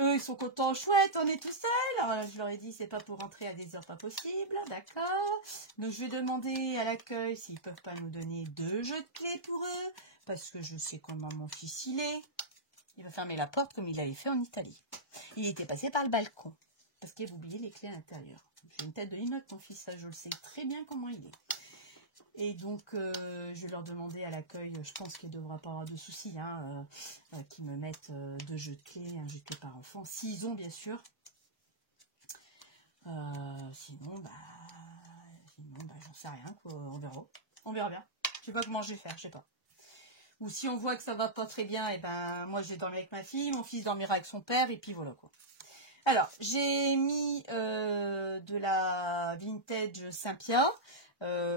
Eux, ils sont contents, chouette, on est tout seul. Alors, je leur ai dit, c'est pas pour rentrer à des heures pas possibles, d'accord. Donc, je vais demander à l'accueil s'ils peuvent pas nous donner 2 jeux de clés pour eux, parce que je sais comment mon fils il va fermer la porte comme il avait fait en Italie. Il était passé par le balcon, parce qu'il avait oublié les clés à l'intérieur. J'ai une tête de linotte, mon fils, ça, je le sais très bien comment il est. Et donc, je vais leur demander à l'accueil, je pense qu'il ne devra pas avoir de soucis, hein, qu'ils me mettent 2 jeux de clés, un jeu de clés par enfant, s'ils ont, bien sûr. Sinon, j'en sais rien, quoi, on verra. On verra bien. Je sais pas comment je vais faire, je sais pas. Ou si on voit que ça va pas très bien, et ben, moi, je vais dormir avec ma fille, mon fils dormira avec son père, et puis voilà, quoi. Alors, j'ai mis de la Vintage Saint-Pia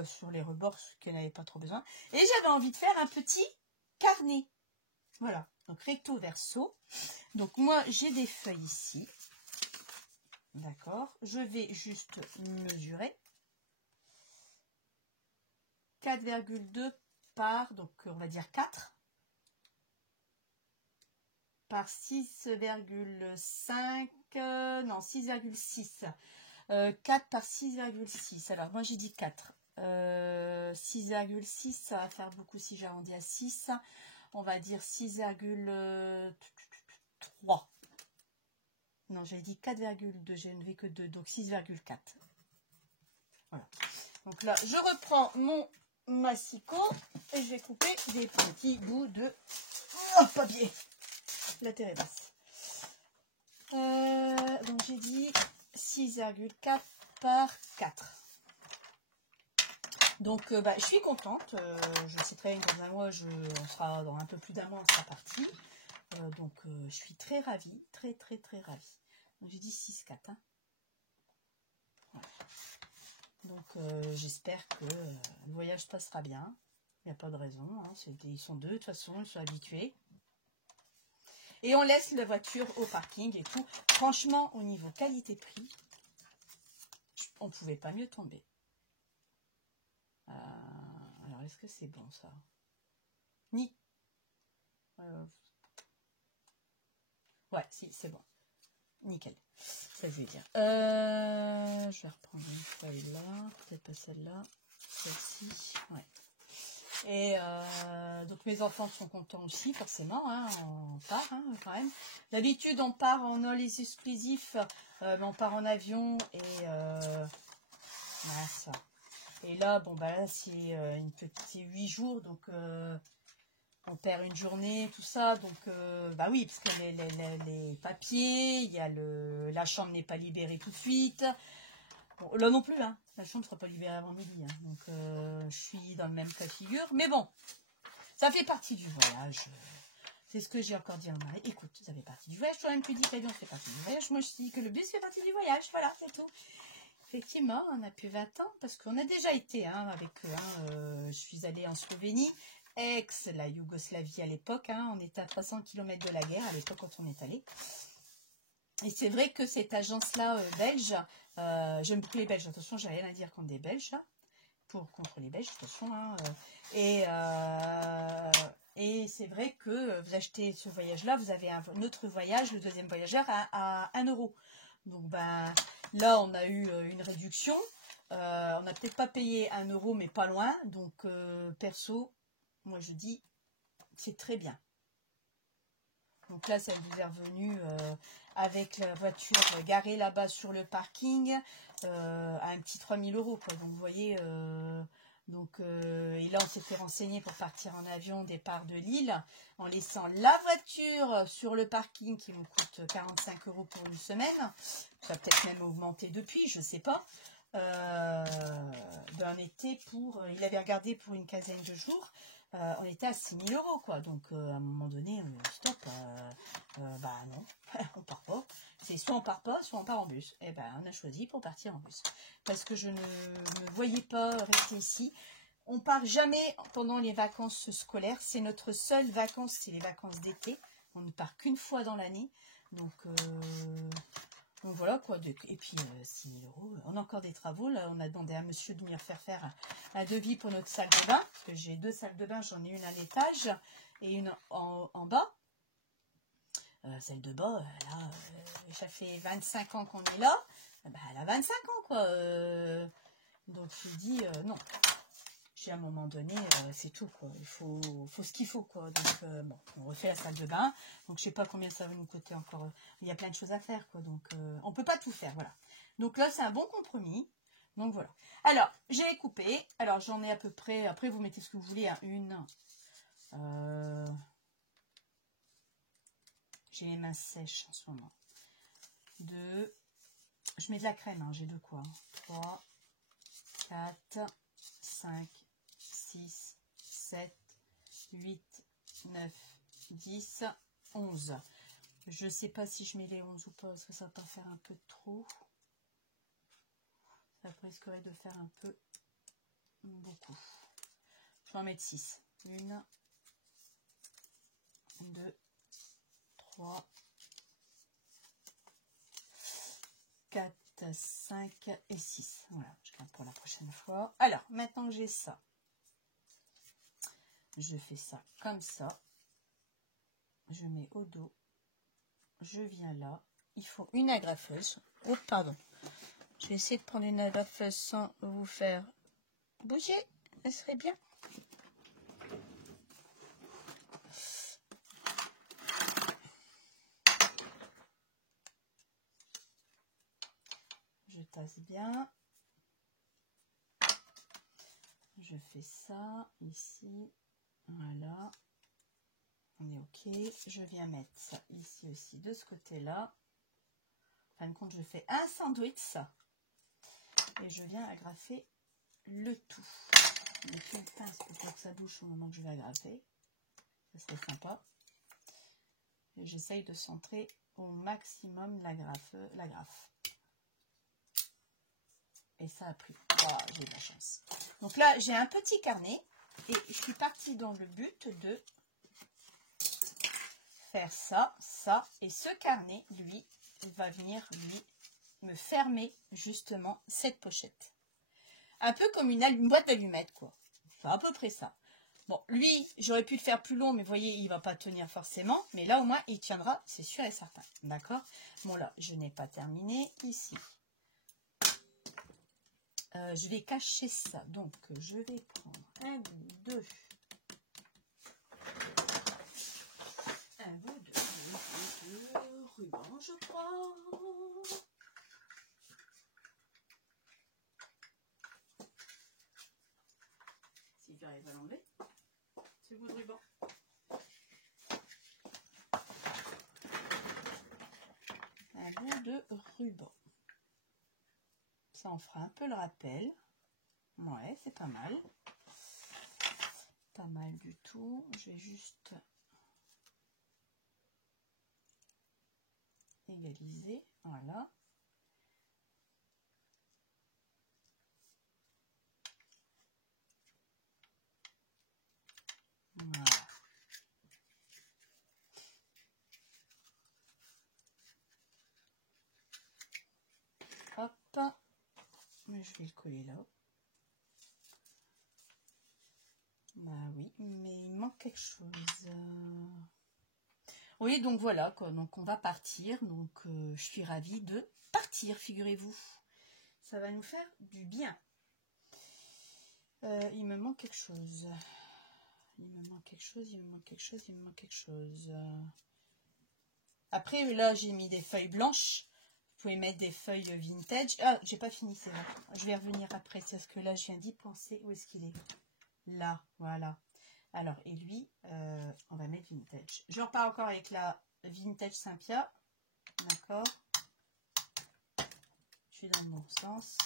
sur les rebords qu'elle n'avait pas trop besoin. Et j'avais envie de faire un petit carnet. Voilà, donc recto verso. Donc moi, j'ai des feuilles ici. D'accord. Je vais juste mesurer. 4,2 par, donc on va dire 4. Par 6,5, non 6,6. 4 par 6,6. Alors moi j'ai dit 4. 6,6, ça va faire beaucoup si j'arrondis à 6. On va dire 6,3. Non, j'avais dit 4,2. Je ne vais que 2, donc 6,4. Voilà. Donc là, je reprends mon massicot et je vais couper des petits bouts de papier. La terre est basse. Donc j'ai dit 6,4 par 4. Donc je suis contente. Je sais très bien que dans un mois, on sera dans un peu plus d'un mois, on sera parti. Donc je suis très ravie, très ravie. Donc j'ai dit 6,4. Hein. Voilà. Donc j'espère que le voyage se passera bien. Il n'y a pas de raison. Hein. Ils sont 2, de toute façon, ils sont habitués. Et on laisse la voiture au parking et tout. Franchement, au niveau qualité-prix, on ne pouvait pas mieux tomber. Alors, est-ce que c'est bon, ça? Ni. Ouais, si, c'est bon. Nickel. C'est ça que je voulais dire. Je vais reprendre une feuille là. Peut-être pas celle-là. Celle-ci. Ouais. Et donc mes enfants sont contents aussi, forcément, hein, on part hein, quand même. D'habitude on part, on a les exclusifs, mais on part en avion et voilà ça. Et là, bon bah là c'est une petite 8 jours, donc on perd une journée, tout ça, donc bah oui, parce que les papiers, il y a la chambre n'est pas libérée tout de suite. Bon, là non plus, hein. La chambre ne sera pas libérée avant midi. Hein. Donc, je suis dans le même cas de figure. Mais bon, ça fait partie du voyage. C'est ce que j'ai encore dit à mon mari. Écoute, ça fait partie du voyage. Toi-même, tu dis qu'avion fait partie du voyage. Moi, je dis que le bus fait partie du voyage. Voilà, c'est tout. Effectivement, on a plus 20 ans parce qu'on a déjà été avec eux. Je suis allée en Slovénie, la Yougoslavie à l'époque. On était à 300 km de la guerre à l'époque quand on est allé. Et c'est vrai que cette agence-là belge, j'aime beaucoup les Belges. Attention, j'ai rien à dire contre des Belges. Contre les Belges, attention. Et c'est vrai que vous achetez ce voyage-là, vous avez un autre voyage, le deuxième voyageur, à 1 euro. Donc, là, on a eu une réduction. On n'a peut-être pas payé 1 euro, mais pas loin. Donc, perso, moi, je dis, c'est très bien. Donc là, ça vous est revenu avec la voiture garée là-bas sur le parking à un petit 3 000 €, quoi. Donc, vous voyez... et là, on s'était renseigné pour partir en avion départ de Lille en laissant la voiture sur le parking qui me coûte 45 € pour une semaine. Ça a peut-être même augmenté depuis, je ne sais pas. On était il avait regardé pour une quinzaine de jours. On était à 6 000 €, quoi. Donc, à un moment donné, stop. Non, on part pas. C'est soit on part pas, soit on part en bus. Et on a choisi pour partir en bus. Parce que je ne me voyais pas rester ici. On part jamais pendant les vacances scolaires. C'est notre seule vacances, c'est les vacances d'été. On ne part qu'une fois dans l'année. Donc voilà quoi. Et puis 6 000 €. On a encore des travaux. Là, on a demandé à monsieur de venir faire un devis pour notre salle de bain. Parce que j'ai 2 salles de bain. J'en ai une à l'étage et une en bas. Celle de bas, ça fait 25 ans qu'on est là. Elle a 25 ans quoi. Donc je dis non. J'ai à un moment donné, c'est tout quoi. Il faut ce qu'il faut quoi. Donc on refait la salle de bain. Donc je sais pas combien ça va nous coûter encore. Il y a plein de choses à faire quoi. Donc on peut pas tout faire, voilà. Donc là c'est un bon compromis. Donc voilà. Alors j'ai coupé. Alors j'en ai à peu près. Après vous mettez ce que vous voulez. J'ai les mains sèches en ce moment. 2. Je mets de la crème. J'ai de quoi. 3, 4, 5. 6, 7, 8, 9, 10, 11. Je ne sais pas si je mets les 11 ou pas, parce que ça va pas faire un peu trop. Ça risquerait de faire un peu beaucoup. Je vais en mettre 6. 1, 2, 3, 4, 5 et 6. Voilà, je garde pour la prochaine fois. Alors, maintenant que j'ai ça, je fais ça comme ça. Je mets au dos. Je viens là. Il faut une agrafeuse. Oh, pardon. Je vais essayer de prendre une agrafeuse sans vous faire bouger. Ça serait bien. Je tasse bien. Je fais ça ici. Voilà. On est OK. Je viens mettre ça ici aussi de ce côté-là. En fin de compte, je fais un sandwich. Et je viens agrafer le tout. Je mets une pince pour pas que ça bouge au moment que je vais agrafer. Ça serait sympa. Et j'essaye de centrer au maximum la grafe. Et ça a pris. Oh, j'ai de la chance. Donc là, j'ai un petit carnet. Et je suis partie dans le but de faire ça, ça. Et ce carnet, lui, va venir me fermer justement cette pochette. Un peu comme une boîte d'allumettes, quoi. C'est à peu près ça. Bon, lui, j'aurais pu le faire plus long, mais vous voyez, il ne va pas tenir forcément. Mais là, au moins, il tiendra, c'est sûr et certain. D'accord? Bon, là, je n'ai pas terminé. Ici, je vais cacher ça. Donc, je vais prendre un bout de... ruban, je crois. Si j'arrive à l'enlever, c'est le bout de ruban. Un bout de ruban. Ça en fera un peu le rappel. Ouais, c'est pas mal. Pas mal du tout. Je vais juste égaliser. Voilà. Voilà. Hop. Mais je vais le coller là. Bah oui, mais il manque quelque chose. Oui, donc voilà, quoi. Donc on va partir. Donc je suis ravie de partir, figurez-vous. Ça va nous faire du bien. Il me manque quelque chose. Il me manque quelque chose, il me manque quelque chose, il me manque quelque chose. Après, là, j'ai mis des feuilles blanches. Vous pouvez mettre des feuilles vintage. Ah, j'ai pas fini, c'est vrai. Je vais revenir après, parce que là, je viens d'y penser. Où est-ce qu'il est? Là, voilà. Alors, et lui, on va mettre vintage. Je repars encore avec la vintage Saint-Pia. D'accord. Je suis dans le bon sens.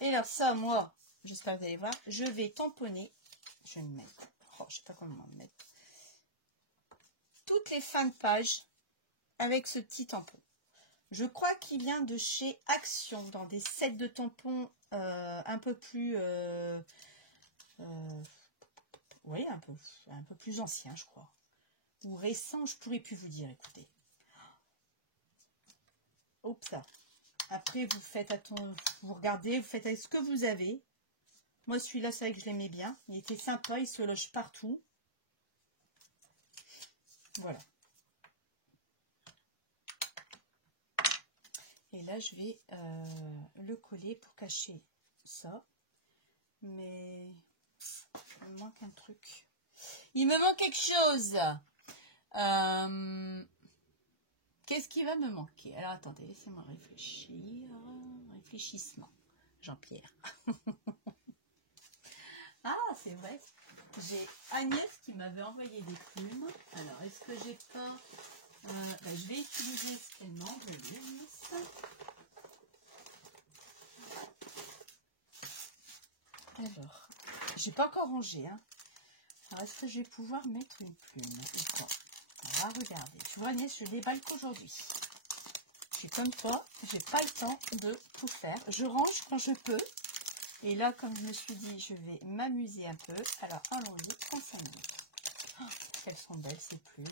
Et là, ça, moi, j'espère que vous allez voir, je vais tamponner. Je vais me mettre. Oh, je sais pas comment me mettre. Toutes les fins de page avec ce petit tampon. Je crois qu'il vient de chez Action, dans des sets de tampons un peu plus... oui, un peu plus ancien, je crois. Ou récent, je pourrais plus vous dire, écoutez. Oups, ça. Après, vous faites attention, vous regardez, vous faites avec ce que vous avez. Moi, celui-là, c'est vrai que je l'aimais bien. Il était sympa, il se loge partout. Voilà. Et là, je vais le coller pour cacher ça. Mais il me manque un truc. Il me manque quelque chose. Qu'est-ce qui va me manquer? Alors, attendez, laissez-moi réfléchir. Réfléchissement. Jean-Pierre. Ah, c'est vrai. J'ai Agnès qui m'avait envoyé des plumes. Alors, est-ce que j'ai pas... je vais utiliser ce qu'elle m'a envoyé, Agnès. Alors, j'ai pas encore rangé. Hein. Alors, est-ce que je vais pouvoir mettre une plume? D'accord. On va regarder. Tu vois, Agnès, je déballe qu'aujourd'hui. Je suis comme toi, j'ai pas le temps de tout faire. Je range quand je peux. Et là, comme je me suis dit, je vais m'amuser un peu. Alors, allons-y, on s'amuse. Oh, elles sont belles, ces plumes.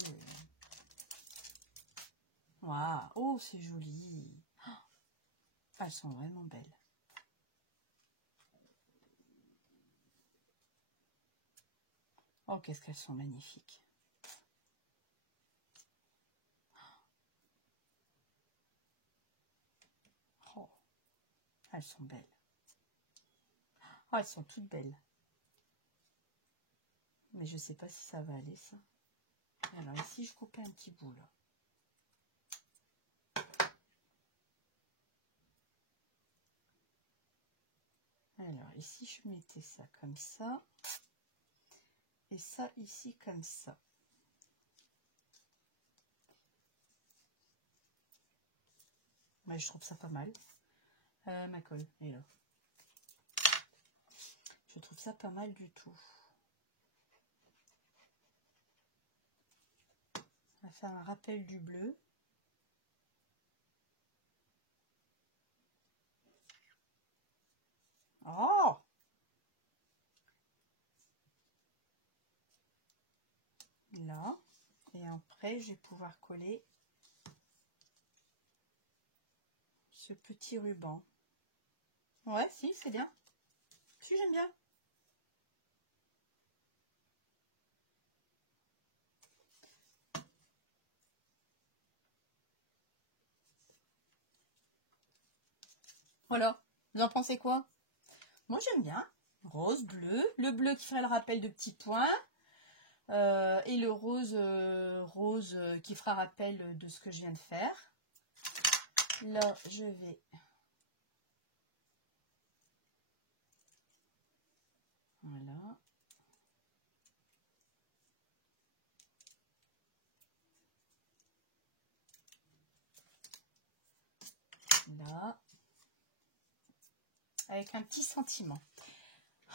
Waouh, oh, c'est joli. Oh, elles sont vraiment belles. Oh, qu'est-ce qu'elles sont magnifiques. Oh, elles sont belles. Oh, elles sont toutes belles. Mais je sais pas si ça va aller, ça. Alors, ici, je coupais un petit bout, là. Alors, ici, je mettais ça comme ça. Et ça, ici, comme ça. Ouais, je trouve ça pas mal. Ma colle est là. Je trouve ça pas mal du tout. On va faire un rappel du bleu. Oh! Là. Et après, je vais pouvoir coller ce petit ruban. Ouais, si, c'est bien. Si, j'aime bien. Voilà. Vous en pensez quoi? Moi, j'aime bien. Rose, bleu. Le bleu qui fera le rappel de petits points. Et le rose, qui fera rappel de ce que je viens de faire. Là, je vais... Voilà. Là. Avec un petit sentiment.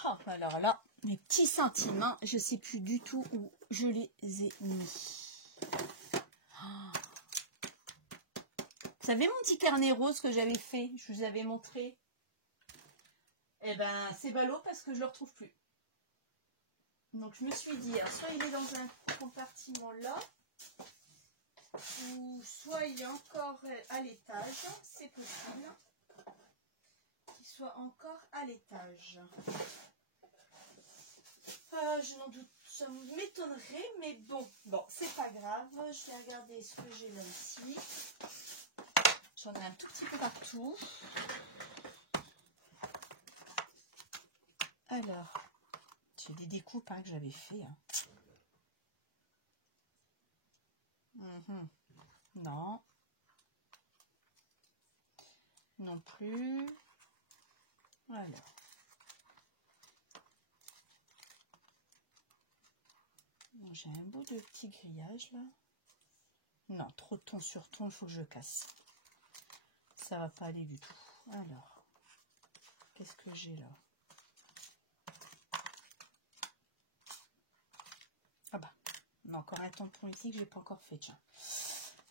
Oh, alors là, mes petits sentiments, je ne sais plus du tout où je les ai mis. Oh. Vous savez mon petit carnet rose que j'avais fait, je vous avais montré. Eh ben, c'est ballot parce que je le retrouve plus. Donc je me suis dit, alors, soit il est dans un compartiment là, ou soit il est encore à l'étage, c'est possible qu'il soit encore à l'étage. Je n'en doute, ça m'étonnerait, mais bon, c'est pas grave. Je vais regarder ce que j'ai là aussi. J'en ai un tout petit peu partout. Alors, j'ai des découpes que j'avais fait. Non. Non plus. Alors. J'ai un beau de petit grillage là. Non, trop de ton sur ton, il faut que je casse. Ça va pas aller du tout. Alors, qu'est-ce que j'ai là? Ah bah, on a encore un tampon ici que j'ai pas encore fait, tiens.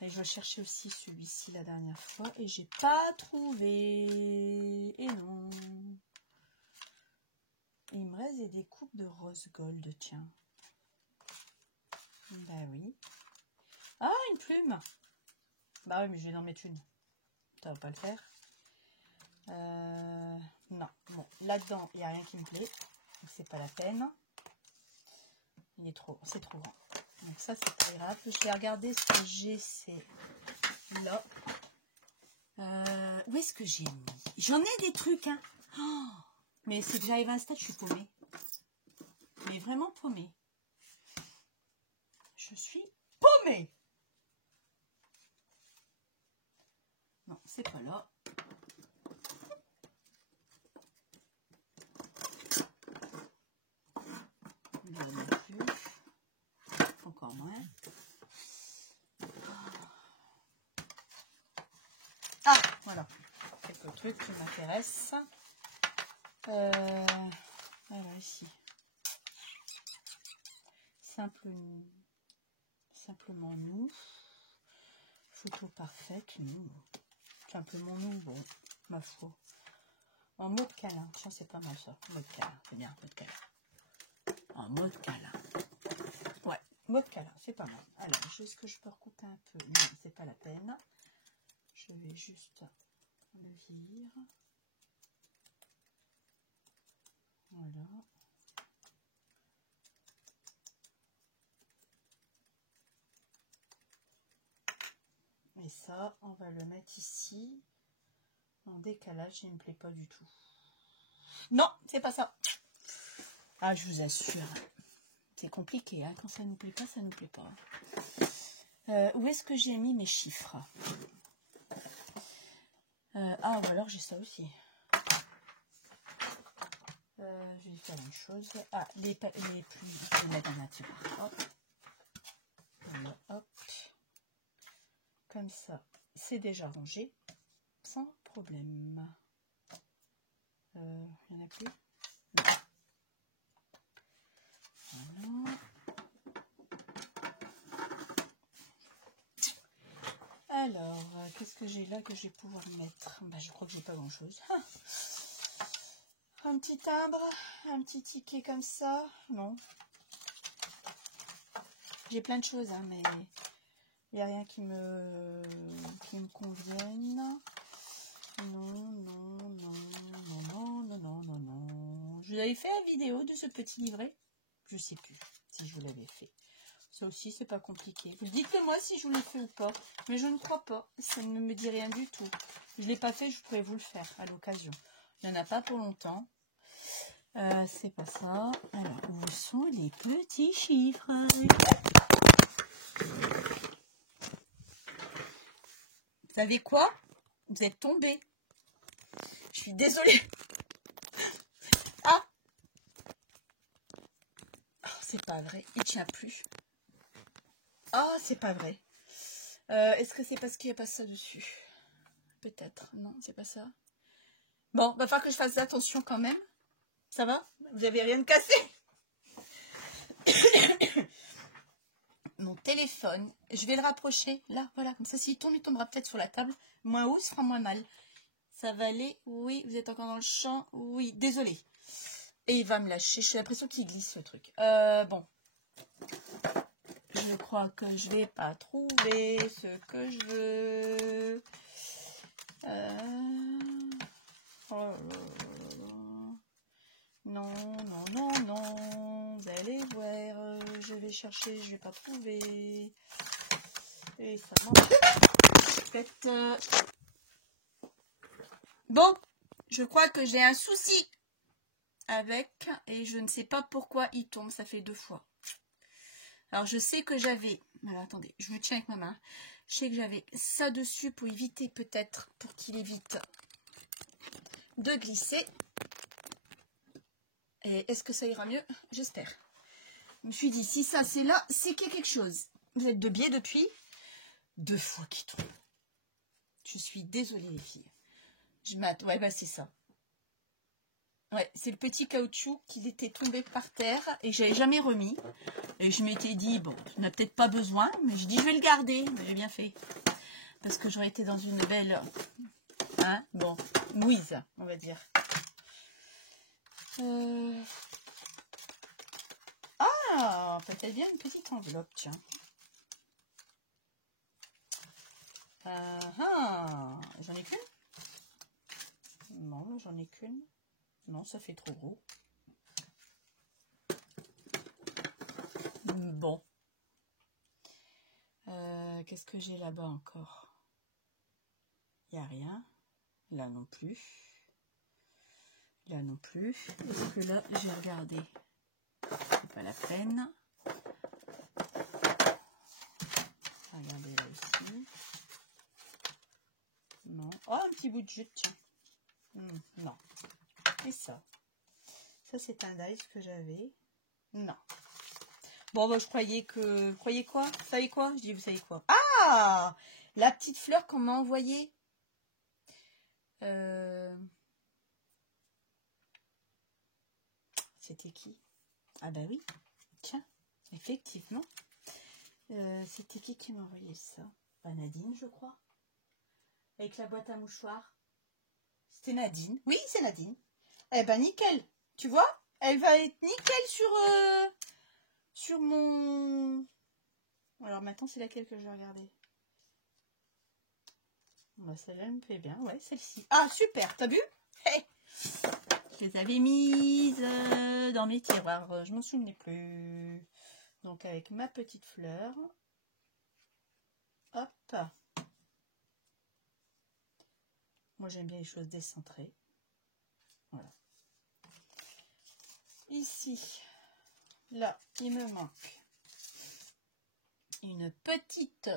Et je vais chercher aussi celui-ci la dernière fois et j'ai pas trouvé. Et non. Et il me reste des découpes de rose gold, tiens. Ben oui. Ah, une plume. Bah oui, mais je vais en mettre une. Ça va pas le faire. Non. Bon, là-dedans, il n'y a rien qui me plaît. Donc c'est pas la peine. C'est trop grand. Donc ça, c'est pas grave. Je vais regarder ce que j'ai, c'est là. Où est-ce que j'ai mis? J'en ai des trucs, hein. Oh, mais c'est que j'arrive à un stade, je suis paumée. Mais vraiment paumée. Je suis paumée. Non, c'est pas là. Là non plus. Encore moins. Ah, voilà. Quelques trucs qui m'intéressent. Alors ici. Simplement nous. Photo parfaite, nous. Simplement nous, bon, ma foi. En mode câlin. Tiens, c'est pas mal ça. Mode câlin. C'est bien, mode câlin. En mode câlin. Ouais, mode câlin, c'est pas mal. Alors, est-ce que je peux recouper un peu? Non, c'est pas la peine. Je vais juste le vieillir. Voilà. Et ça, on va le mettre ici. En décalage, il ne me plaît pas du tout. Non, c'est pas ça. Ah, je vous assure. C'est compliqué, hein. Quand ça nous plaît pas, ça nous plaît pas. Où est-ce que j'ai mis mes chiffres? Ah, ou alors j'ai ça aussi. Je vais faire une chose. Ah, les plumes, je vais mettre dans un tiroir. Hop. Voilà, hop. Comme ça, c'est déjà rangé. Sans problème. Il n'y en a plus? Non. Voilà. Alors, qu'est-ce que j'ai là que je vais pouvoir mettre? Ben, je crois que j'ai pas grand chose. Ah. Un petit timbre, un petit ticket comme ça. Non. J'ai plein de choses, hein, mais il n'y a rien qui me convienne. Non, non, non, non, non, non, non, non, non. Je vous avais fait une vidéo de ce petit livret. Je sais plus si je vous l'avais fait. Ça aussi, c'est pas compliqué. Vous dites-le moi si je vous l'ai fait ou pas. Mais je ne crois pas. Ça ne me dit rien du tout. Je ne l'ai pas fait, je pourrais vous le faire à l'occasion. Il n'y en a pas pour longtemps. C'est pas ça. Alors, où sont les petits chiffres? Vous savez quoi? Vous êtes tombés. Je suis désolée. Ah! Oh, c'est pas vrai. Il tient plus. Ah, c'est pas vrai. Est-ce que c'est parce qu'il n'y a pas ça dessus? Peut-être. Non, c'est pas ça. Bon, va falloir que je fasse attention quand même. Ça va? Vous avez rien de cassé? mon téléphone. Je vais le rapprocher. Là, voilà. Comme ça, s'il tombe, il tombera peut-être sur la table. Moins haut, ça fera moins mal. Ça va aller. Oui, vous êtes encore dans le champ. Oui, désolé. Et il va me lâcher. J'ai l'impression qu'il glisse le truc. Bon. Je crois que je vais pas trouver ce que je veux. Oh là là. Non, non, non, non. Vous allez voir. Je vais chercher, je vais pas trouver. Et ça m'embête. Bon, je crois que j'ai un souci avec et je ne sais pas pourquoi il tombe. Ça fait 2 fois. Alors, je sais que j'avais... Alors, attendez, je le tiens avec ma main. Je sais que j'avais ça dessus pour éviter peut-être, pour qu'il évite de glisser. Et est-ce que ça ira mieux? J'espère. Je me suis dit, si ça c'est là, c'est qu'il y a quelque chose. Vous êtes de biais depuis 2 fois qu'il tombe. Je suis désolée les filles. Je m'attends. Ouais, bah c'est ça. Ouais, c'est le petit caoutchouc qui était tombé par terre et j'avais jamais remis. Et je m'étais dit, bon, tu n'as peut-être pas besoin, mais je dis, je vais le garder. J'ai bien fait. Parce que j'aurais été dans une belle, hein, bon, mouise, on va dire. Ah, peut-être bien une petite enveloppe, tiens. J'en ai qu'une? Non, j'en ai qu'une. Non, ça fait trop gros. Bon. Qu'est-ce que j'ai là-bas encore? Il n'y a rien. Là non plus. Là non plus. Est-ce que là, j'ai regardé? C'est pas la peine. Regardez là aussi. Non. Oh, un petit bout de jute, tiens. Non. Et ça? Ça, c'est un dice que j'avais. Non. Bon, bah, je croyais que... Vous croyez quoi? Vous savez quoi? Je dis, vous savez quoi? Ah! La petite fleur qu'on m'a envoyée. C'était qui? Ah bah oui. Tiens, effectivement. C'était qui m'a envoyé ça? Bah, Nadine, je crois. Avec la boîte à mouchoirs. C'était Nadine. Oui, c'est Nadine. Eh ben, nickel. Tu vois? Elle va être nickel sur mon... Alors maintenant, c'est laquelle que je vais regarder? Bah, celle-là me fait bien. Ouais, celle-ci. Ah, super. T'as vu? Hey, je les avais mises dans mes tiroirs. Je m'en souvenais plus. Donc, avec ma petite fleur. Hop. Moi, j'aime bien les choses décentrées. Voilà. Ici, là, il me manque une petite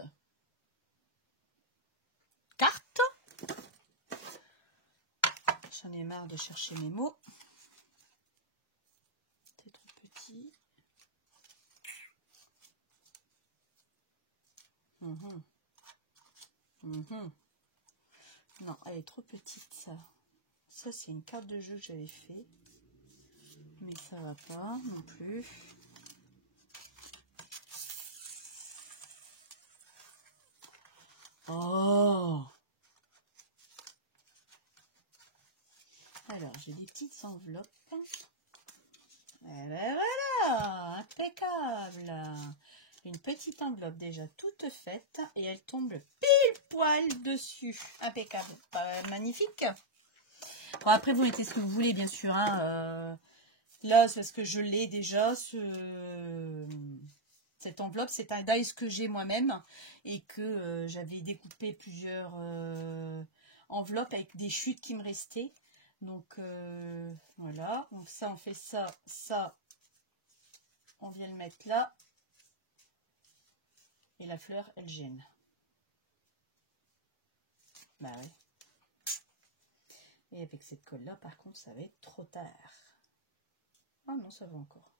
carte. J'en ai marre de chercher mes mots. C'est trop petit. Non, elle est trop petite, ça. Ça, c'est une carte de jeu que j'avais fait. Mais ça va pas non plus. Oh! Alors, j'ai des petites enveloppes. Et ben voilà! Impeccable! Une petite enveloppe déjà toute faite et elle tombe pile poil dessus. Impeccable. Magnifique. Bon, après, vous mettez ce que vous voulez, bien sûr. Hein. Là, c'est parce que je l'ai déjà. Cette enveloppe, c'est un dice que j'ai moi-même et que j'avais découpé plusieurs enveloppes avec des chutes qui me restaient. Donc, voilà. Donc, ça, on fait ça, ça. On vient le mettre là. Et la fleur, elle gêne. Bah oui. Et avec cette colle-là, par contre, ça va être trop tard. Ah non, ça va encore.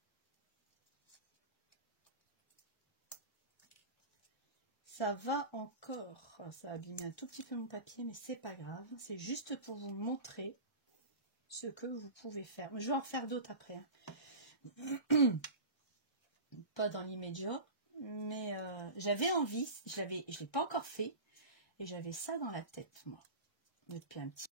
Ça va encore. Ça abîme un tout petit peu mon papier, mais c'est pas grave. C'est juste pour vous montrer ce que vous pouvez faire. Je vais en refaire d'autres après. Hein. Pas dans l'immédiat. mais j'avais envie, je l'ai pas encore fait, et j'avais ça dans la tête, moi, depuis un petit